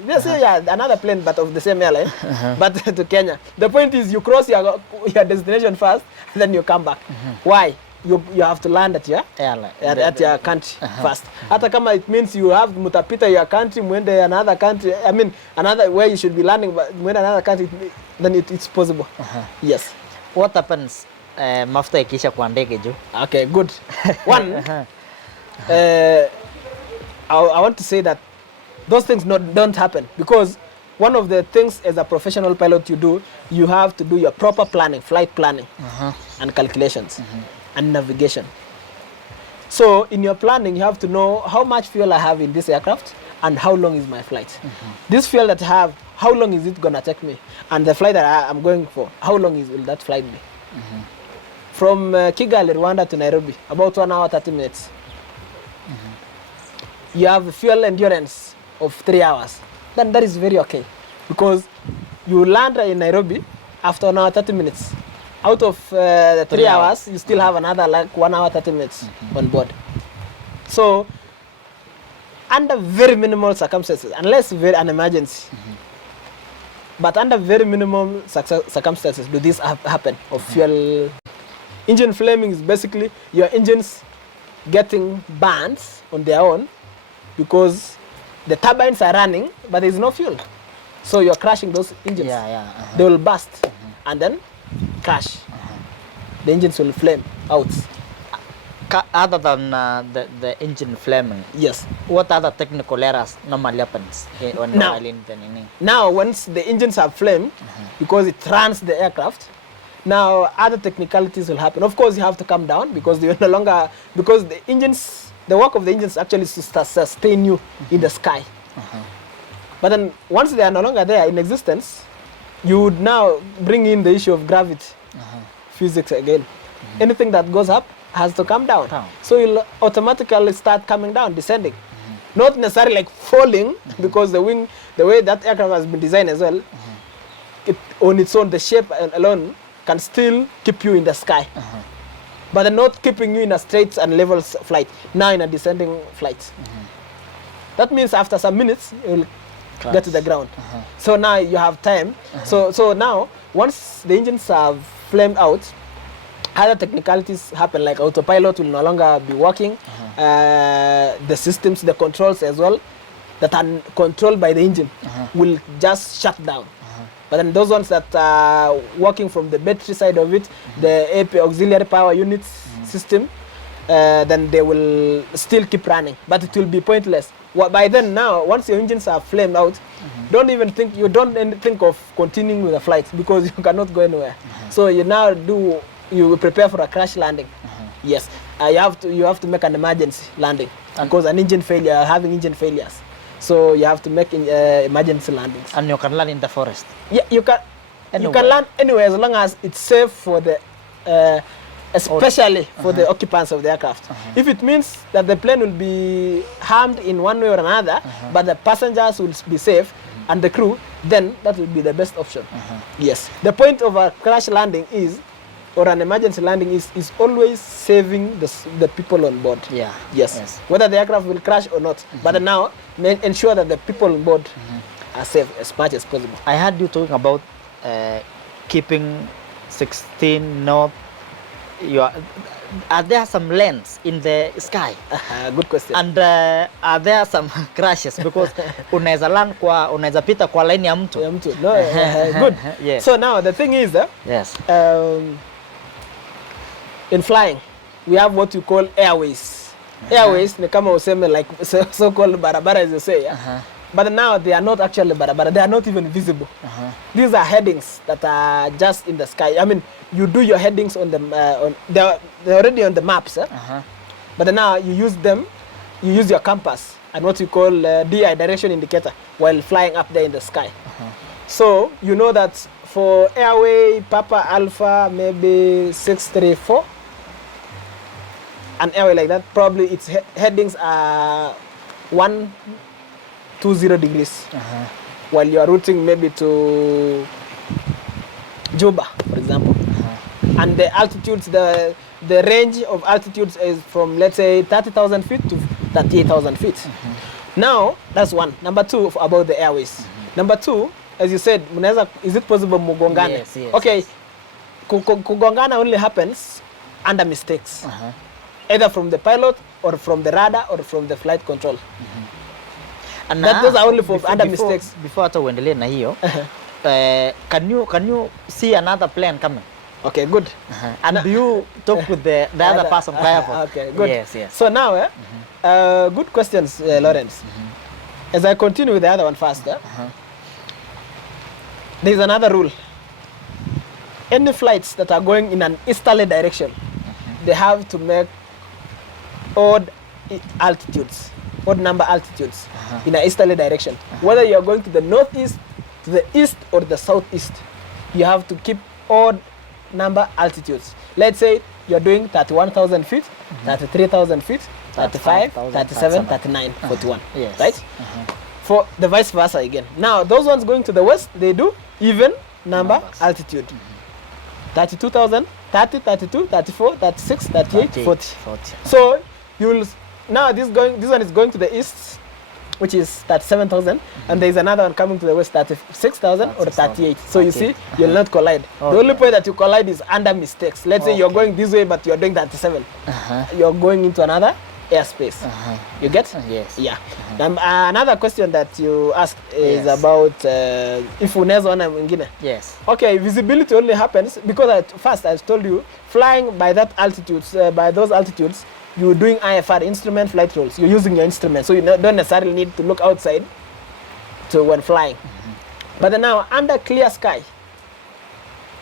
another plane, but of the same airline, but to Kenya. The point is, you cross your destination first, and then you come back. Why? You have to land at your airline, at your country first. Hata kama it means you have mutapita your country, mwende another country. I mean, another where you should be landing, but mwende another country, then it's possible. Yes. What happens mafuta ikisha kwa ndege juu? Okay, good. One, I want to say that those things don't happen, because one of the things as a professional pilot you have to do your proper planning, flight planning, and calculations, and navigation. So in your planning, you have to know how much fuel I have in this aircraft and how long is my flight. This fuel that I have, how long is it gonna take me? And the flight that I'm going for, how long will that flight be? From Kigali, Rwanda to Nairobi, about 1 hour 30 minutes. You have fuel endurance of 3 hours. Then that is very okay, because you land in Nairobi after 1 hour 30 minutes. Out of the 3 hours, you still have another like 1 hour 30 minutes on board. So under very minimal circumstances, unless an emergency, but under very minimum circumstances do this happen of fuel. Engine flaming is basically your engines getting burned on their own because the turbines are running, but there is no fuel. So you're crashing those engines. They will burst and then crash. The engines will flame out. Other than the engine flaming, yes, what other technical errors normally happens when now once the engines have flamed, because it runs the aircraft, now other technicalities will happen. Of course, you have to come down because you're no longer, because the engines, the work of the engines actually is to sustain you in the sky. But then once they are no longer there in existence, you would now bring in the issue of gravity, physics again. Anything that goes up has to come down. So you'll automatically start coming down, descending. Not necessarily like falling, because the wing, the way that aircraft has been designed as well, it, on its own, the shape alone can still keep you in the sky. But they're not keeping you in a straight and level flight, now in a descending flight. That means after some minutes, you'll get to the ground. So now you have time. So now, once the engines have flamed out, other technicalities happen, like autopilot will no longer be working. The systems, the controls as well, that are controlled by the engine will just shut down. But then those ones that are working from the battery side of it, the AP auxiliary power units system, then they will still keep running, but it will be pointless. By then now, once your engines are flamed out, you don't think of continuing with the flight, because you cannot go anywhere. So you prepare for a crash landing. Yes, you have to make an emergency landing, because an engine failure, having engine failures. So you have to make emergency landings. And you can land in the forest. Yeah, you can land anywhere as long as it's safe for the, especially for the occupants of the aircraft. If it means that the plane will be harmed in one way or another, but the passengers will be safe and the crew, then that will be the best option. Yes, the point of a crash landing is, or an emergency landing is always saving the people on board. Yes. Whether the aircraft will crash or not. But now, ensure that the people on board are safe as much as possible. I heard you talking about keeping 16 knot. Are there some lanes in the sky? Good question. And are there some crashes? Because unaweza pita kwa line ya mtu. No, good. Yes. So now the thing is, in flying, we have what you call airways. Airways, ni kama useme like so-called barabara, as you say. But now they are not actually barabara. They are not even visible. These are headings that are just in the sky. I mean, you do your headings on the they're already on the maps. But now you use them. You use your compass and what you call DI, direction indicator, while flying up there in the sky. So you know that for airway Papa Alpha maybe 634, an airway like that, probably its headings are 120 degrees, while you are routing maybe to Juba, for example. And the altitudes, the range of altitudes is from, let's say, 30,000 feet to 38,000 feet. Now, that's one. Number two, about the airways. Number two, as you said, is it possible mugongane? Yes. Okay, kugongana only happens under mistakes. Either from the pilot or from the radar or from the flight control. And those are only for under mistakes. Before hata uendelee na hiyo, can you see another plane coming? Okay, good. And do you talk with the other person prior? Okay, good. Yes. So now, good questions, Lawrence. As I continue with the other one first, there is another rule. Any flights that are going in an easterly direction, they have to make odd altitudes. odd number altitudes in an easterly direction. Whether you are going to the northeast, to the east, or the southeast, you have to keep odd number altitudes. Let's say you're doing 31,000 feet, 33,000 feet, 35, 37, 39, 41. Yes. Right? For the vice versa again. Now, those ones going to the west, they do even number altitude. 32,000, 30, 32, 34, 36, 38, 40. So you will now this one is going to the east, which is 37,000, and there is another one coming to the west, 36,000 or 38. So you see, you'll not collide. The only point that you collide is under mistakes. Let's say you're going this way, but you're doing 37. You're going into another airspace. You get? Yes. Yeah. Another question that you asked is about if unaweza ona mwingine. Yes. Okay, visibility only happens because at first I told you flying by that altitudes, by those altitudes, you're doing IFR, instrument flight rules. You're using your instrument, so you don't necessarily need to look outside to when flying. But then now under clear sky,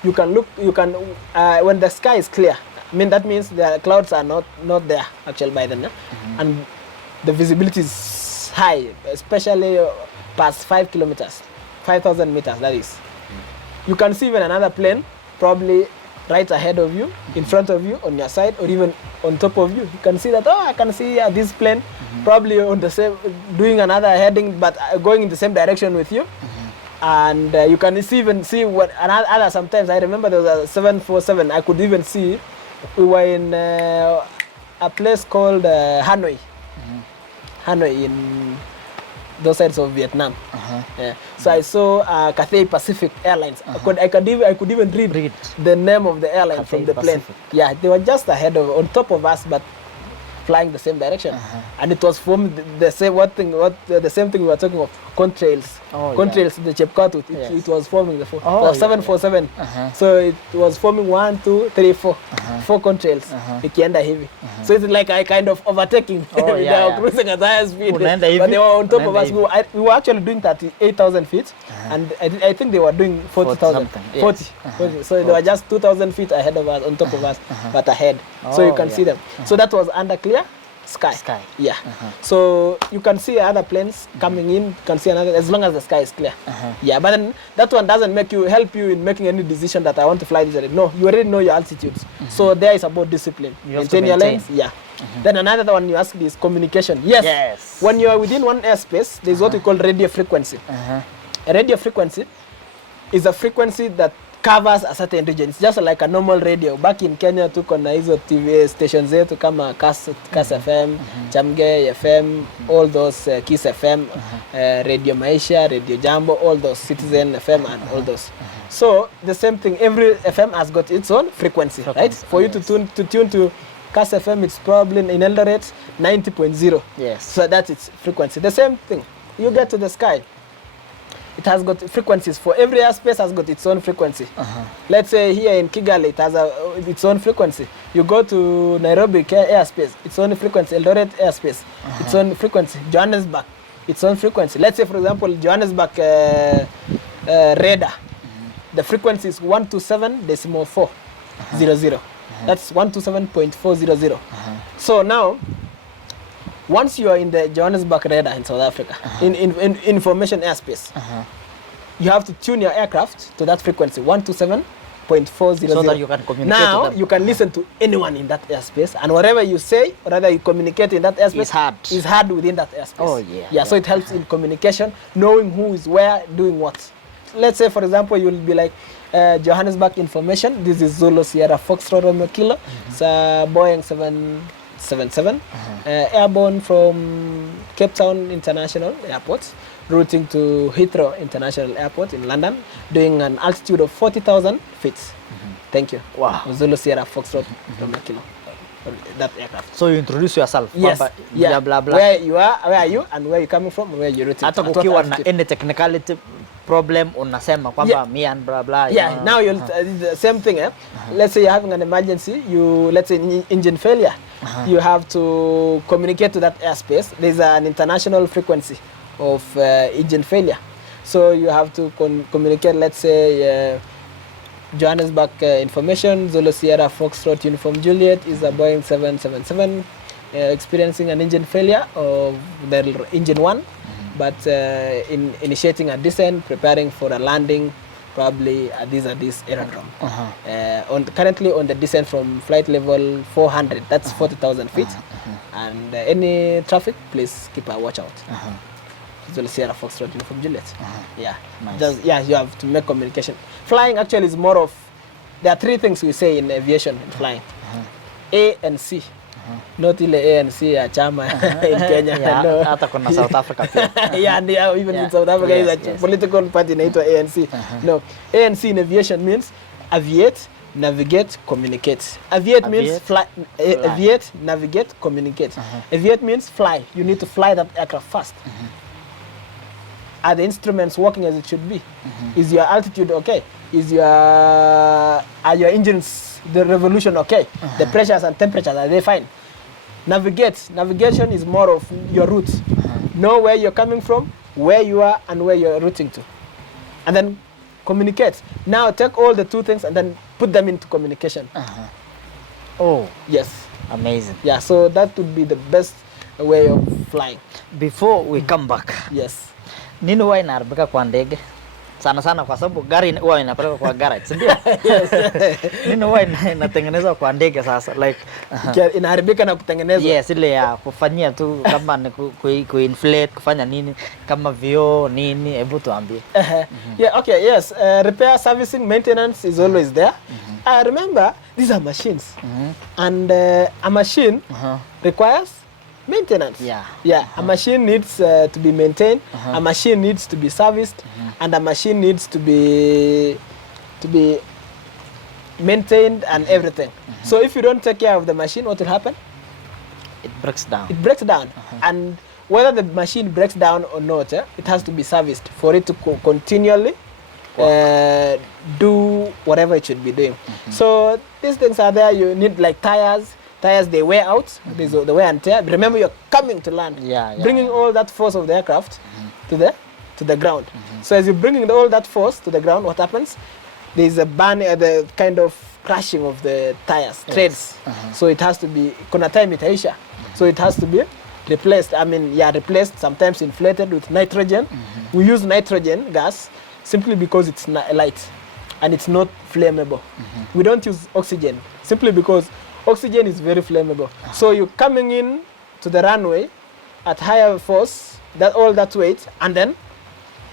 you can look. You can when the sky is clear. I mean that means the clouds are not there actually by then, and the visibility is high, especially past 5 kilometers, 5,000 meters. That is, you can see even another plane probably right ahead of you, in front of you, on your side, or even on top of you. You can see that, I can see this plane probably on the same, doing another heading, but going in the same direction with you. And you can even see what another sometimes. I remember there was a 747. I could even see, we were in a place called Hanoi. Hanoi in those sides of Vietnam. Yeah. So I saw Cathay Pacific Airlines. I could even read the name of the airline from the plane. Yeah, they were just ahead of, on top of us, but flying the same direction. And it was from the same the same thing we were talking of, contrails. Contrails, the Chepkotut. It was forming the 747. So it was forming 1, 2, 3, 4. 4 contrails. Ikienda hivi. So it's like a kind of overtaking. They were cruising at higher speed. But they were on top of us. We were actually doing 38,000 feet. And I think they were doing 40,000. 40. So they were just 2,000 feet ahead of us, on top of us, but ahead. So you can see them. So that was under clear sky. Yeah. So you can see other planes coming in. You can see another, as long as the sky is clear. Yeah, but then that one doesn't help you in making any decision that I want to fly this way. No, you already know your altitudes. So there is about discipline. You maintain your lanes. Yeah. Then another one you ask is communication. Yes. When you are within one airspace, there is what we call radio frequency. A radio frequency is a frequency that covers a certain region. It's just like a normal radio. Back in Kenya tuko na hizo TV stations zetu kama Kass FM, Chamge FM, all those Kiss FM, Radio Maisha, Radio Jambo, all those Citizen FM and all those. So the same thing, every FM has got its own frequency, right? For you to tune to Kass FM, it's probably in Eldoret 90.0. Yes. So that's its frequency. The same thing. You get to the sky. It has got frequencies. For every airspace has got its own frequency. Let's say here in Kigali, it has its own frequency. You go to Nairobi airspace, its own frequency. Eldoret airspace, its own frequency. Johannesburg, its own frequency. Let's say, for example, Johannesburg radar. The frequency is 127.400. That's 127.400. So now, once you are in the Johannesburg radar in South Africa, in information airspace, you have to tune your aircraft to that frequency, 127.400. So that you can communicate now, to them. you can listen to anyone in that airspace, and whatever you say, or rather you communicate in that airspace, is heard within that airspace. So it helps in communication, knowing who is where, doing what. Let's say, for example, you'll be like, Johannesburg information, this is Zulu Sierra Foxtrot Romeo Kilo, it's a Boeing 777, airborne from Cape Town International Airport, routing to Heathrow International Airport in London, doing an altitude of 40,000 feet. Thank you. Wow. Zulu Sierra Foxtrot Romeo Kilo. That aircraft. So you introduce yourself. Yes. Blah, blah, blah. Where you are, where are you, and where you coming from, and where you're routing. Hata kukiwa na any technicality problem unasema kwamba me and blah blah. Yeah, now you'll the same thing. Let's say you're having an emergency, let's say engine failure. You have to communicate to that airspace. There's an international frequency of engine failure. So you have to communicate, let's say Johannesburg information, Zulu Sierra Foxtrot Uniform Juliet is a Boeing 777. experiencing an engine failure of the engine one, but in initiating a descent, preparing for a landing, probably at this aerodrome. Currently on the descent from flight level 400, that's 40,000 feet, and any traffic, please keep a watch out. Sierra Foxtrot Uniform Juliet. Yeah, Nice. You have to make communication. Flying actually is more of, there are three things we say in aviation and flying. A and C. Not ile A and C ya chama in Kenya. No. Hata kuna South Africa pia. Yeah, and even in South Africa is a political party inaitwa A and C. No, A and C in aviation means aviate, navigate, communicate. Aviate means fly. Aviate, navigate, communicate. Aviate means fly. You need to fly that aircraft fast. Are the instruments working as it should be? Is your altitude okay? Are your engines, the revolution okay? The pressures and temperatures, are they fine? Navigation is more of your route. Know where you're coming from, where you are, and where you're routing to. And then communicate. Now take all the two things and then put them into communication. Oh, yes. Amazing. Yeah, so that would be the best way of flying. Before we come back, yes. Nini huwa inaharibika kwa ndege? Sana sana kwa sababu gari huwa inapelekwa kwa garage, si ndio? Yes. Nini huwa inatengenezwa kwa ndege sasa, like inaharibika na kutengenezwa? Yes, ile ya kufanyia tu kama ni ku-inflate, kufanya nini kama vioo nini, hebu tuambie. Yeah, okay, yes. Repair, servicing, maintenance is always there. Remember, these are machines. And a machine requires maintenance. Yeah. A machine needs to be maintained. A machine needs to be serviced, and a machine needs to be maintained and everything. So if you don't take care of the machine, what will happen? It breaks down. It breaks down, and whether the machine breaks down or not, it has to be serviced for it to continually do whatever it should be doing. So these things are there. You need like tires. Tires, they wear out. There's the wear and tear. But remember, you're coming to land, bringing all that force of the aircraft to the ground. So as you're bringing all that force to the ground, what happens? There's a the kind of crashing of the tires, threads. So it has to be kuna time itaisha. So it has to be replaced. Replaced, sometimes inflated with nitrogen. We use nitrogen gas simply because it's light and it's not flammable. We don't use oxygen simply because oxygen is very flammable. So you're coming in to the runway at higher force, all that weight, and then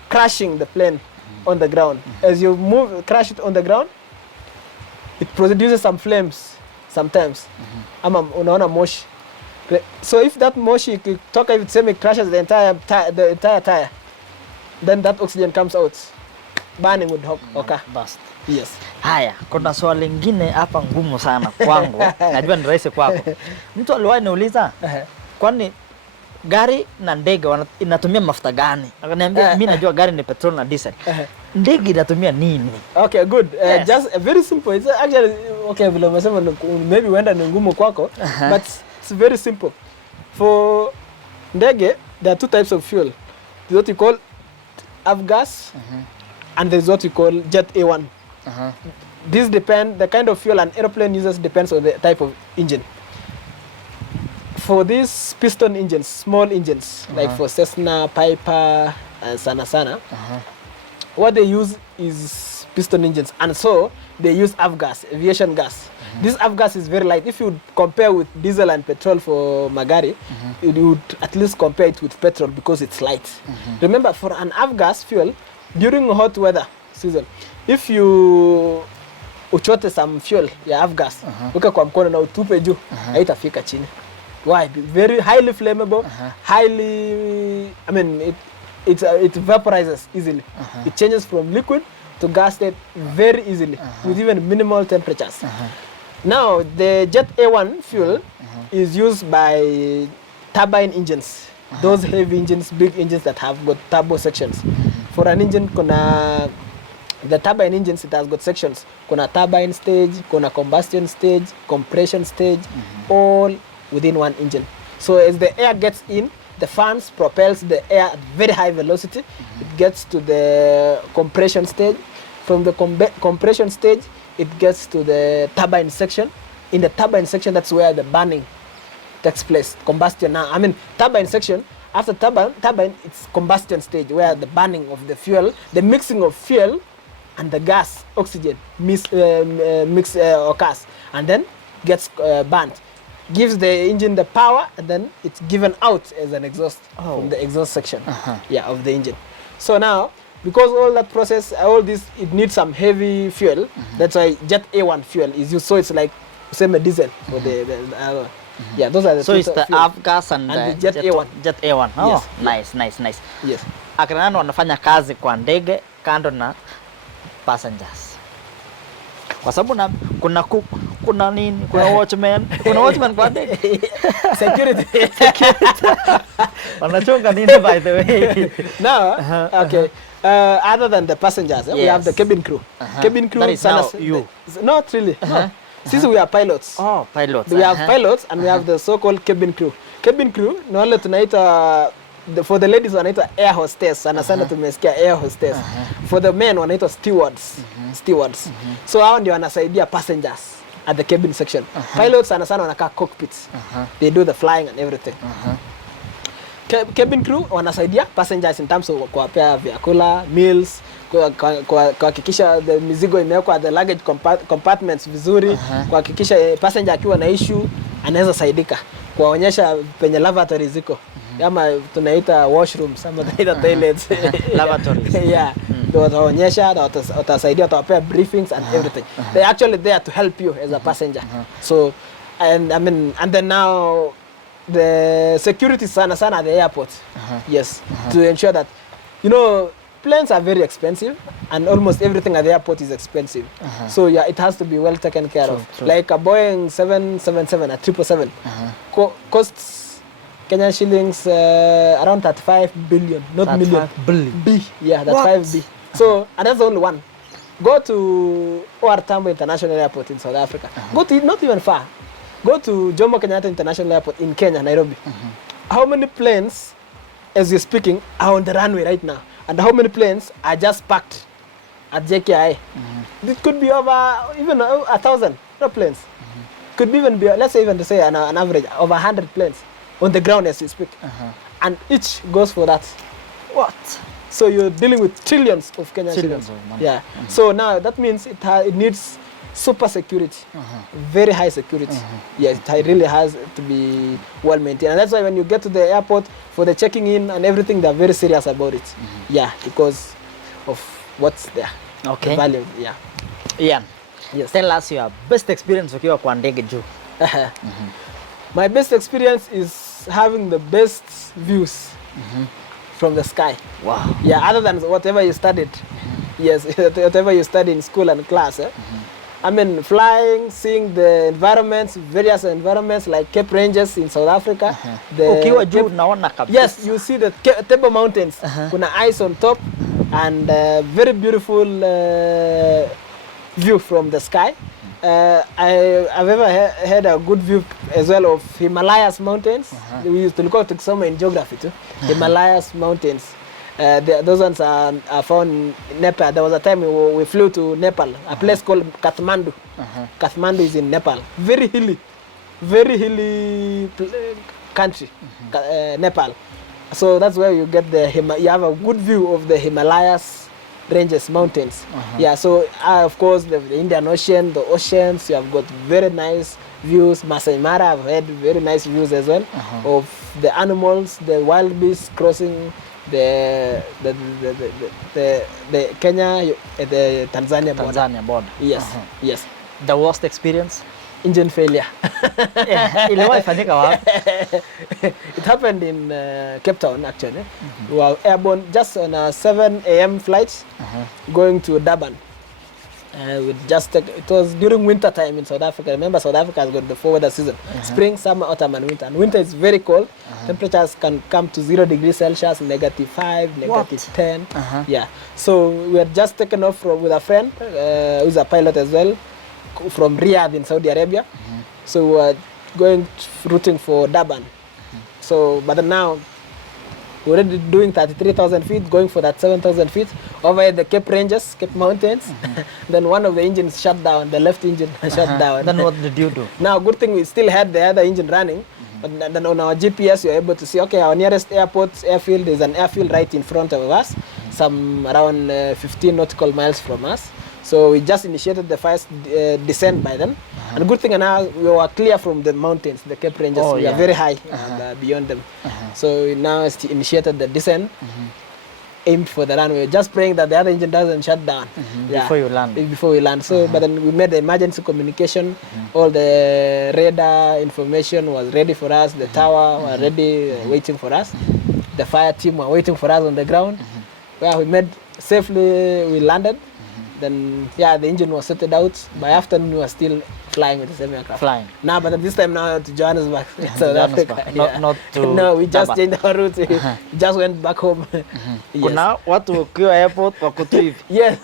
crashing the plane on the ground. As you crash it on the ground, it produces some flames sometimes. Unaona moshi. So if that moshi ikitoka hivi tuseme crashes the entire tire, then that oxygen comes out. Burning would occur. Bust. Yes. Haya, kuna swali lingine hapa ngumu sana kwangu. Najua ni rahisi kwako. Mtu aliwahi niuliza, kwani gari na ndege inatumia mafuta gani? Akaniambia mimi najua gari ni petrol na diesel. Ndege inatumia nini? Okay, good. Just very simple. It's actually okay, vile umesema maybe huenda ni ngumu kwako, but it's very simple. For ndege, there are two types of fuel. There's what you call avgas, and there's what you call jet A1. This depend, the kind of fuel an aeroplane uses depends on the type of engine. For these piston engines, small engines, like for Cessna, Piper, and Sana, what they use is piston engines, and so they use avgas, aviation gas. This avgas is very light. If you compare with diesel and petrol for magari, you would at least compare it with petrol because it's light. Remember, for an avgas fuel, during hot weather season, if you uchote some fuel ya avgas, weka kwa mkono na utupe juu, haitafika chini. Why? Very highly flammable, it vaporizes easily. It changes from liquid to gas state very easily with even minimal temperatures. Now, the jet A1 fuel is used by turbine engines, those heavy engines, big engines that have got turbo sections. For an engine, the turbine engines, it has got sections. Kuna turbine stage, kuna combustion stage, compression stage, all within one engine. So as the air gets in, the fans propels the air at very high velocity. It gets to the compression stage. From the compression stage, it gets to the turbine section. In the turbine section, that's where the burning takes place. Combustion now. I mean, turbine section. After turbine, it's combustion stage where the burning of the fuel, the mixing of fuel and the gas, oxygen, mix occurs, and then gets burnt. Gives the engine the power, and then it's given out as an exhaust from the exhaust section of the engine. So now, because all that process, all this, it needs some heavy fuel. That's why Jet A1 fuel is used. So it's like same diesel for the yeah, those are the so it's the avgas and the Jet A1. Jet A1. Oh, yes. Nice. Yes. Akina nani wanafanya kazi kwa ndege kando na passengers? Kwa sababu kuna nini? Kuna watchman kwa ndege. Security. Wanachunga nini by the way? Now, okay. Other than the passengers, we have the cabin crew. Cabin crew that is now you. Not really. No. Since we are pilots. Oh, pilots. We have pilots and we have the so-called cabin crew. Cabin crew, na wale tunaita for the ladies wanaitwa air hostess. Sana sana tumesikia air hostess. For the men wanaitwa stewards. Stewards. So hao ndio wanasaidia passengers at the cabin section. Pilots sana sana wanakaa cockpits. They do the flying and everything. Cabin crew wanasaidia passengers in terms of kuwapea vyakula, meals, kuhakikisha the mizigo imewekwa the luggage compartments vizuri, kuhakikisha passenger akiwa na issue anaweza saidika, kuwaonyesha penye lavatory ziko kama tunaita washrooms ama tunaita toilets lavatories. Yeah, wataonyesha, watasaidia, watawapea briefings and everything. They're actually there to help you as a passenger. So and I mean, and then now the security sana at the airport. Yes, to ensure that, you know, planes are very expensive and almost everything at the airport is expensive. So yeah, it has to be well taken care of. True. Like a Boeing 777, a 777 costs Kenyan shillings around 35 billion, not million. B, yeah, that's 5B. So, and that's the only one. Go to OR Tambo International Airport in South Africa. Go to, not even far. Go to Jomo Kenyatta International Airport in Kenya, Nairobi. How many planes, as you're speaking, are on the runway right now? And how many planes are just parked at JKI? It could be over even 1,000 planes. Could even be, let's say, even to say an average over 100 planes on the ground as you speak. And each goes for that. What? So you're dealing with trillions of Kenyan shillings. Of money. Yeah. So now that means it needs super security, very high security. Yes, it really has to be well maintained. And that's why when you get to the airport for the checking in and everything, they're very serious about it. Yeah, because of what's there. Okay. The value, yeah. Ian, yes. Tell us your best experience ukiwa kwa ndege juu. My best experience is having the best views from the sky. Wow. Yeah, other than whatever you studied. Yes, whatever you study in school and class. I mean, flying, seeing the environments, various environments like Cape Ranges in South Africa. Ukiwa juu naona kabisa. Yes, you see the Table Mountains. Kuna ice on top and very beautiful view from the sky. I've ever had a good view as well of Himalayas mountains. We used to look at tukisoma in geography too. Himalayas mountains. Those ones are found in Nepal. There was a time we flew to Nepal, a place called Kathmandu. Kathmandu is in Nepal. Very hilly country, Nepal. So that's where you get you have a good view of the Himalayas ranges, mountains. Yeah, so of course the Indian Ocean, the oceans, you have got very nice views. Masai Mara, I've had very nice views as well of the animals, the wild beasts crossing the Kenya, the Tanzania border. Yes, yes. The worst experience? Engine failure. Iliwahi fanyika wapi? It happened in Cape Town actually. We were airborne just on a 7 a.m. flight going to Durban. It was during winter time in South Africa. Remember, South Africa has got the 4 weather season: spring, summer, autumn, and winter. And winter is very cold. Temperatures can come to 0 degrees Celsius, -5, -10. Yeah. So we had just taken off with a friend who's a pilot as well, from Riyadh in Saudi Arabia. So we were routing for Durban. So, but now we're already doing 33,000 feet, going for that 7,000 feet over at the Cape Ranges, Cape Mountains. Then one of the engines shut down, the left engine shut down. Then what did you do? Now, good thing we still had the other engine running. And then on our GPS, you're able to see, okay, our nearest airfield is an airfield right in front of us, some around 15 nautical miles from us. So we just initiated the first descent by then. And good thing now we were clear from the mountains, the Cape Ranges. We are very high and, beyond them. So we now initiated the descent, aimed for the runway, just praying that the other engine doesn't shut down before you land. Before we land. So, but then we made the emergency communication. All the radar information was ready for us. The tower were ready, waiting for us. The fire team were waiting for us on the ground. Where we made safely, we landed. Then the engine was sorted out. By afternoon, we were still flying with the same aircraft. Flying. Now, but at this time now to Johannesburg, South Africa. Not to no, we just changed our route. We just went back home. Kuna watu wakiwa airport wako tu hivi. Yes.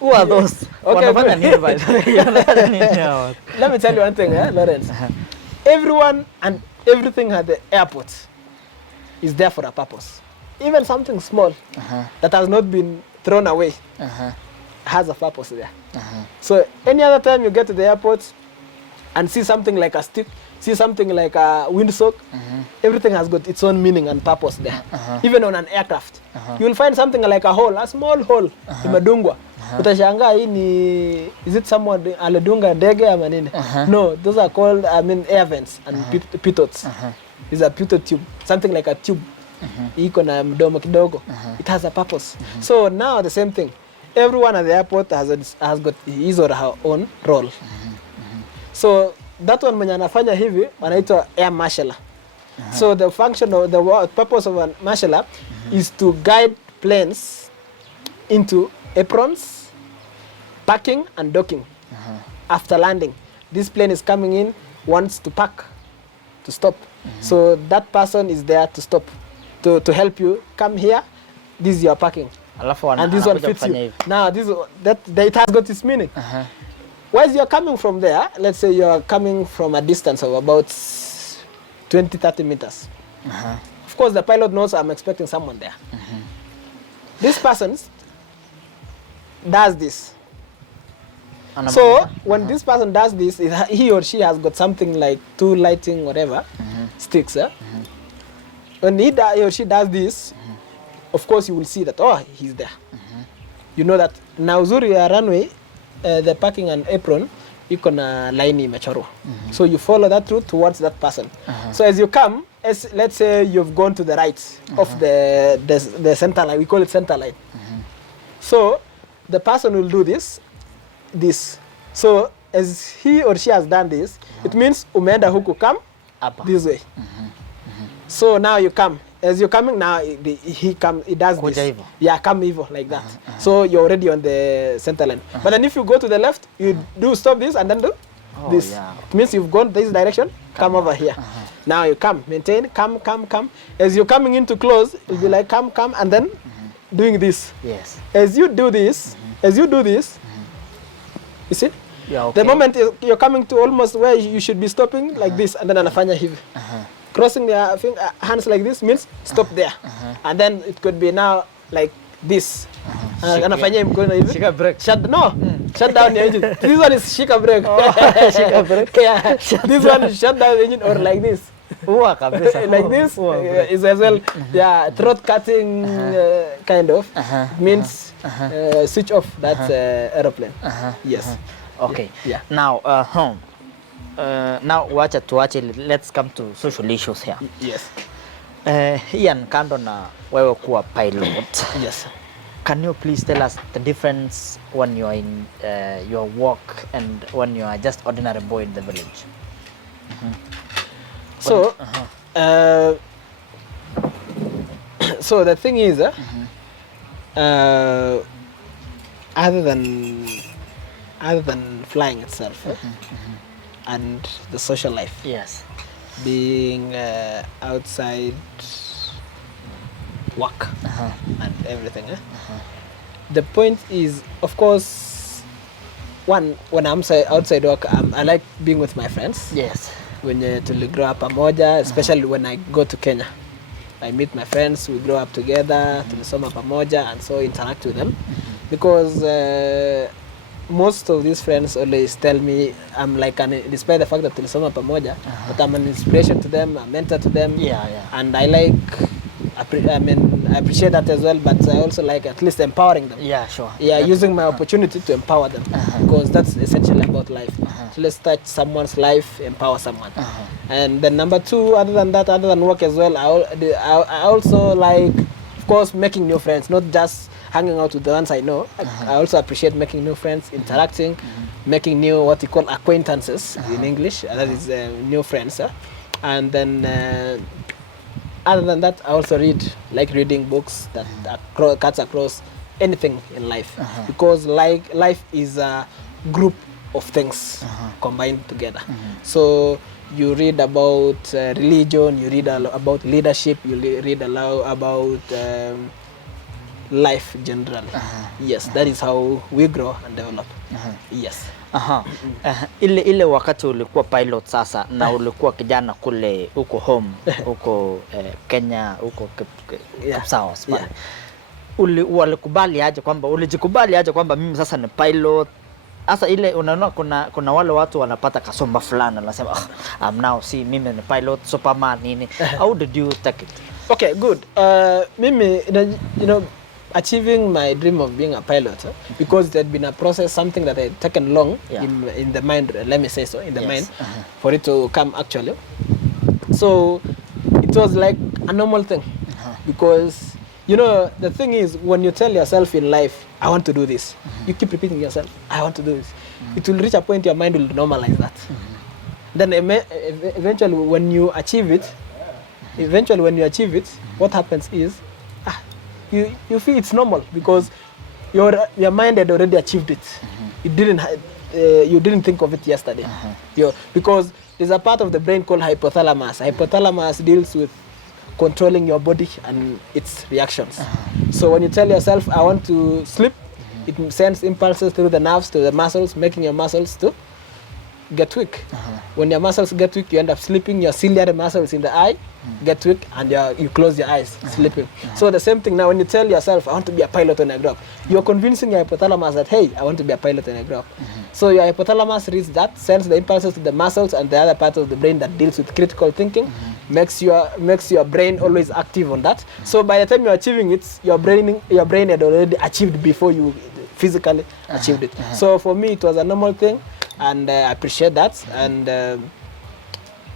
Who are those? Wanafanya nini by the way? Let me tell you one thing, Lawrence. Everyone and everything at the airport is there for a purpose. Even something small that has not been thrown away has a purpose there. So any other time you get to the airport and see something like a stick, see something like a windsock, everything has got its own meaning and purpose there. Even on an aircraft, you will find something like a hole, a small hole, imedungwa. Utashangaa hii ni, is it someone alidunga ndege ama nini? No, those are called, air vents and pitots. It's a pitot tube, something like a tube. Iko na mdomo kidogo. It has a purpose. So now the same thing. Everyone at the airport has got his or her own role. So that one mwenye anafanya hivi wanaitwa air marshaller. So the function of the purpose of a marshaller is to guide planes into aprons, parking and docking. After landing, this plane is coming in, wants to park, to stop. So that person is there to stop, to help you come here. This is your parking. And this one fits you. Now it has got its meaning. While you're coming from there, let's say you're coming from a distance of about 20-30 meters. Of course, the pilot knows I'm expecting someone there. This person does this. So when this person does this, he or she has got something like 2 lighting, whatever, sticks. When he or she does this, of course you will see that, oh, he's there. You know that now uzuri ya runway, the parking and apron, iko na line imechorwa. So you follow that route towards that person. So as you come, let's say you've gone to the right of the center line, we call it center line. So the person will do this. So as he or she has done this, it means umeenda huku, come this way. So now you come. As you're coming now, he does this. Hivyo. Yeah, come evil like that. So you're already on the center line. But then if you go to the left, you do stop this and then do this. Yeah. It means you've gone this direction, come over here. Now you come, maintain, come. As you're coming in to close, it'll be like come, and then doing this. Yes. As you do this, you see? Yeah, okay. The moment you're coming to almost where you should be stopping, like this, and then anafanya hivi. Crossing their hands like this means stop there. And then it could be now like this. Anafanya mkono hivi. Shika brake. Shut down the engine. This one is shika brake. Shika brake. Yeah. This one is shut down the engine or like this. Like this is as well. Yeah, throat cutting kind of means switch off that aeroplane. Yes. Okay. Yeah. Now, now let's come to social issues here. Yes. Ian, kando na wewe kuwa pilot. Yes. Can you please tell us the difference when you are in your work and when you are just ordinary boy in the village? So, so the thing is, other than flying itself and the social life, yes, being outside work and everything, the point is, of course, when I'm outside work, I like being with my friends. Yes. When to grow up pamoja, especially when I go to Kenya, I meet my friends, we grow up together, tulisoma pamoja, and so interact with them, because most of these friends always tell me I'm like despite the fact that tulisoma pamoja, but I'm an inspiration to them, a mentor to them. And I like, I appreciate that as well, but I also like at least empowering them. Using my opportunity to empower them, because that's essentially about life. So let's touch someone's life, empower someone. And then number two, other than that, other than work as well, I also like, of course, making new friends, not just hanging out with the ones I know. I also appreciate making new friends, interacting, making new, what you call, acquaintances in English. That is new friends. And then other than that, I also like reading books that cuts across anything in life, because like life is a group of things combined together. So you read about religion, you read about leadership, you read about life generally. Yes, that is how we grow and develop. Yes. Ile wakati ulikuwa pilot sasa na ulikuwa kijana kule huko home huko Kenya huko Kapsawa pale. Walikubali aje kwamba ulijikubali aje kwamba mimi sasa ni pilot? Sasa ile unaona kuna wale watu wanapata kasomba fulani wanasema I'm now mimi ni pilot Superman nini. How did you take it? Okay, good. Mimi, you know, achieving my dream of being a pilot, because it had been a process, something that had taken long in the mind, let me say so, in the mind, for it to come actually. So it was like a normal thing, because, you know, the thing is, when you tell yourself in life, I want to do this, you keep repeating yourself, I want to do this. It will reach a point your mind will normalize that. Then eventually when you achieve it, what happens is, you feel it's normal, because your mind had already achieved it. It didn't you didn't think of it yesterday. Because there's a part of the brain called hypothalamus. Hypothalamus deals with controlling your body and its reactions. So when you tell yourself I want to sleep, it sends impulses through the nerves to the muscles, making your muscles to get weak. When your muscles get weak, you end up sleeping. Your ciliary muscles in the eye get weak, and you close your eyes, sleeping. So the same thing now, when you tell yourself, I want to be a pilot when I grow up, you're convincing your hypothalamus that, hey, I want to be a pilot when I grow up. So your hypothalamus reads that, sends the impulses to the muscles and the other part of the brain that deals with critical thinking, makes your brain always active on that. So by the time you're achieving it, your brain had already achieved before you physically achieved it. So for me, it was a normal thing, and I appreciate that, and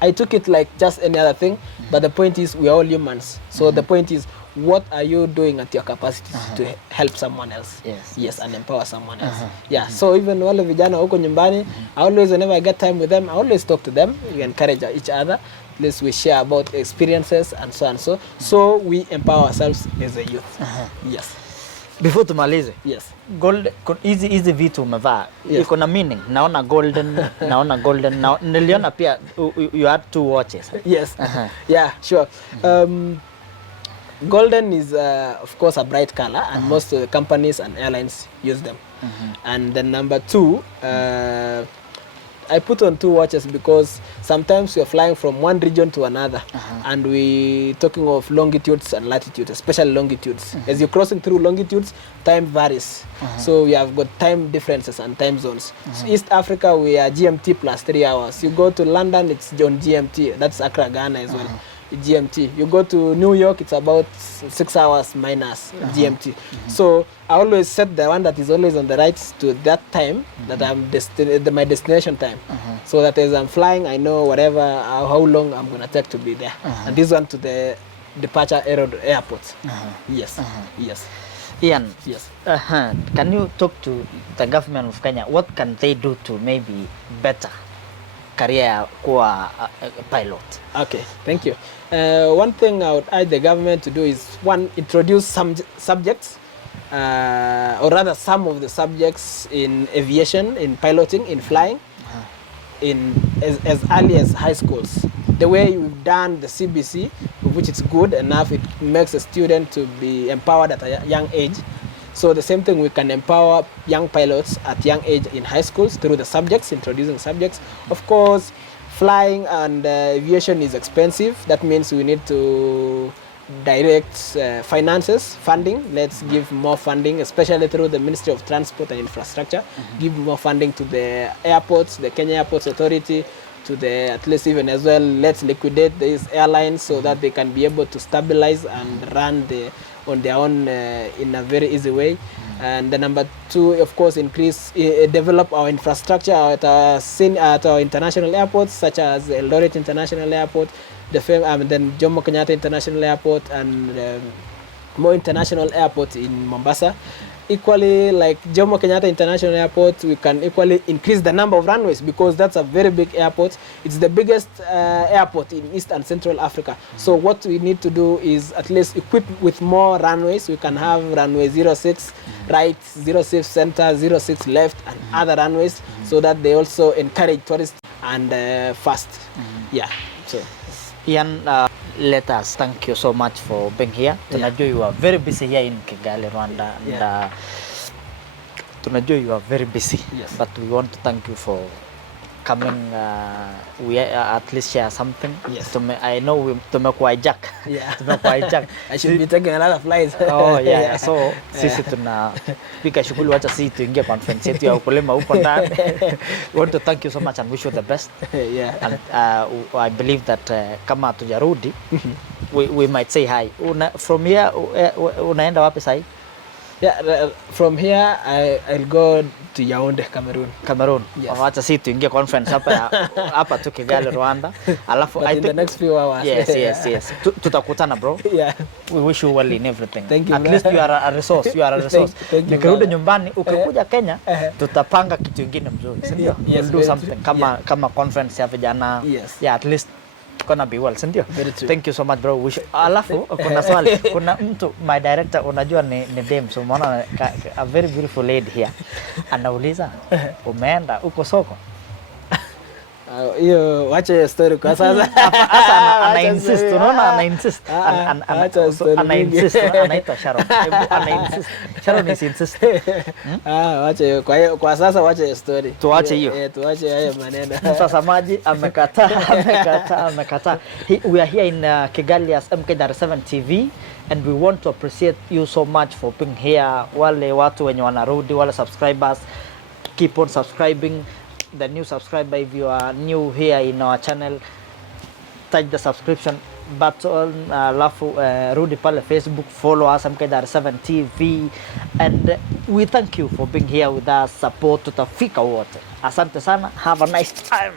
I took it like just any other thing. But the point is, we are all humans. So the point is, what are you doing at your capacity to help someone else? Yes, and empower someone else. So even wale vijana huko nyumbani, I always, whenever I get time with them, I always talk to them. We encourage each other. Let's we share about experiences and so and so. So we empower ourselves as a youth. Yes. Before tumalize, gold hizi vitu umevaa iko na meaning. Naona golden, niliona pia you had 2 watches. Yes. Yeah, sure. Golden is of course a bright color, and most of the companies and airlines use them. And then number 2, I put on 2 watches because sometimes you're flying from one region to another, and we talking of longitudes and latitudes, especially longitudes. As you're crossing through longitudes, time varies. So we have got time differences and time zones. So East Africa, we are GMT plus 3 hours. You go to London, it's on GMT. That's Accra, Ghana as well. GMT. You go to New York, it's about 6 hours minus GMT. So I always set the one that is always on the right to that time that I'm my destination time. So that as I'm flying, I know whatever how long I'm gonna take to be there. And this one to the departure airport. Yes. Ian, yes. Can you talk to the government of Kenya? What can they do to maybe better career kuwa pilot? Okay, thank you. One thing I would urge the government to do is, one, introduce some subjects, or rather some of the subjects in aviation, in piloting, in flying, in as early as high schools. The way we've done the CBC, which is good enough, it makes a student to be empowered at a young age. So the same thing, we can empower young pilots at young age in high schools through the subjects, introducing subjects. Of course, flying and aviation is expensive. That means we need to direct finances, funding. Let's give more funding, especially through the Ministry of Transport and Infrastructure. Give more funding to the airports, the Kenya Airports Authority, to the, at least even as well, let's liquidate these airlines so that they can be able to stabilize and run on their own in a very easy way. And the number two, of course, increase, develop our infrastructure at our international airports, such as Eldoret International Airport, then Jomo Kenyatta International Airport, and more international airports in Mombasa. Equally, like Jomo Kenyatta International Airport, we can equally increase the number of runways, because that's a very big airport. It's the biggest airport in East and Central Africa. So what we need to do is at least equip with more runways. We can have runway 06 right, 06 center, 06 left, and other runways, so that they also encourage tourists and fast. Yeah. So Ian, let us thank you so much for being here. Tunajua you are very busy here in Kigali, Rwanda. And tunajua you are very busy. Yes. But we want to thank you for coming. We at least share something. Yes. I know we tumekuwa hijack. Yeah. Tumekuwa hijack. I should be taking a lot of flights. Oh yeah. So sisi tunapika shughuli, wacha sisi tuingie conference yetu ya ukulima huko ndani. We want to thank you so much and wish you the best. Yeah. And I believe that kama tujarudi we might say hi. From here unaenda wapi sahi? Yeah, from here I'll go to Yaounde, Cameroon. Yes. Wacha sisi tuingie conference hapa tu Kigali, Rwanda. Alafu in the next few hours. Yes. Tutakutana bro. Yeah. We wish you well in everything. Thank you. At least you are a resource. Thank you. Nikirudi nyumbani ukikuja Kenya, tutapanga kitu kingine mzuri, si ndio? Yes, We'll do something kama conference ya vijana. Yes. Yeah, at least gonna be well, si ndio? Very true. Thank you so much bro. Alafu kuna swali, kuna mtu, my director, unajua ni dame, so umeona a very beautiful lady here. Anauliza, umeenda uko soko? Hiyo wacha story kwa sasa. Sasa ana insist, unaona ana insist. Anaita Sharon. Ana insist. Sharon is insist. Wacha kwa sasa, wacha story. Tuache hiyo. Tuache hayo maneno. Sasa maji amekataa. We are here in Kigali as MK7 TV, and we want to appreciate you so much for being here. Wale watu wenye wanarudi, wale subscribers, keep on subscribing. The new subscriber, if you are new here in our channel, touch the subscription button, alafu rudi pale Facebook, follow us MK7 TV, and we thank you for being here with us. Support tutafika wote. Asante sana, have a nice time.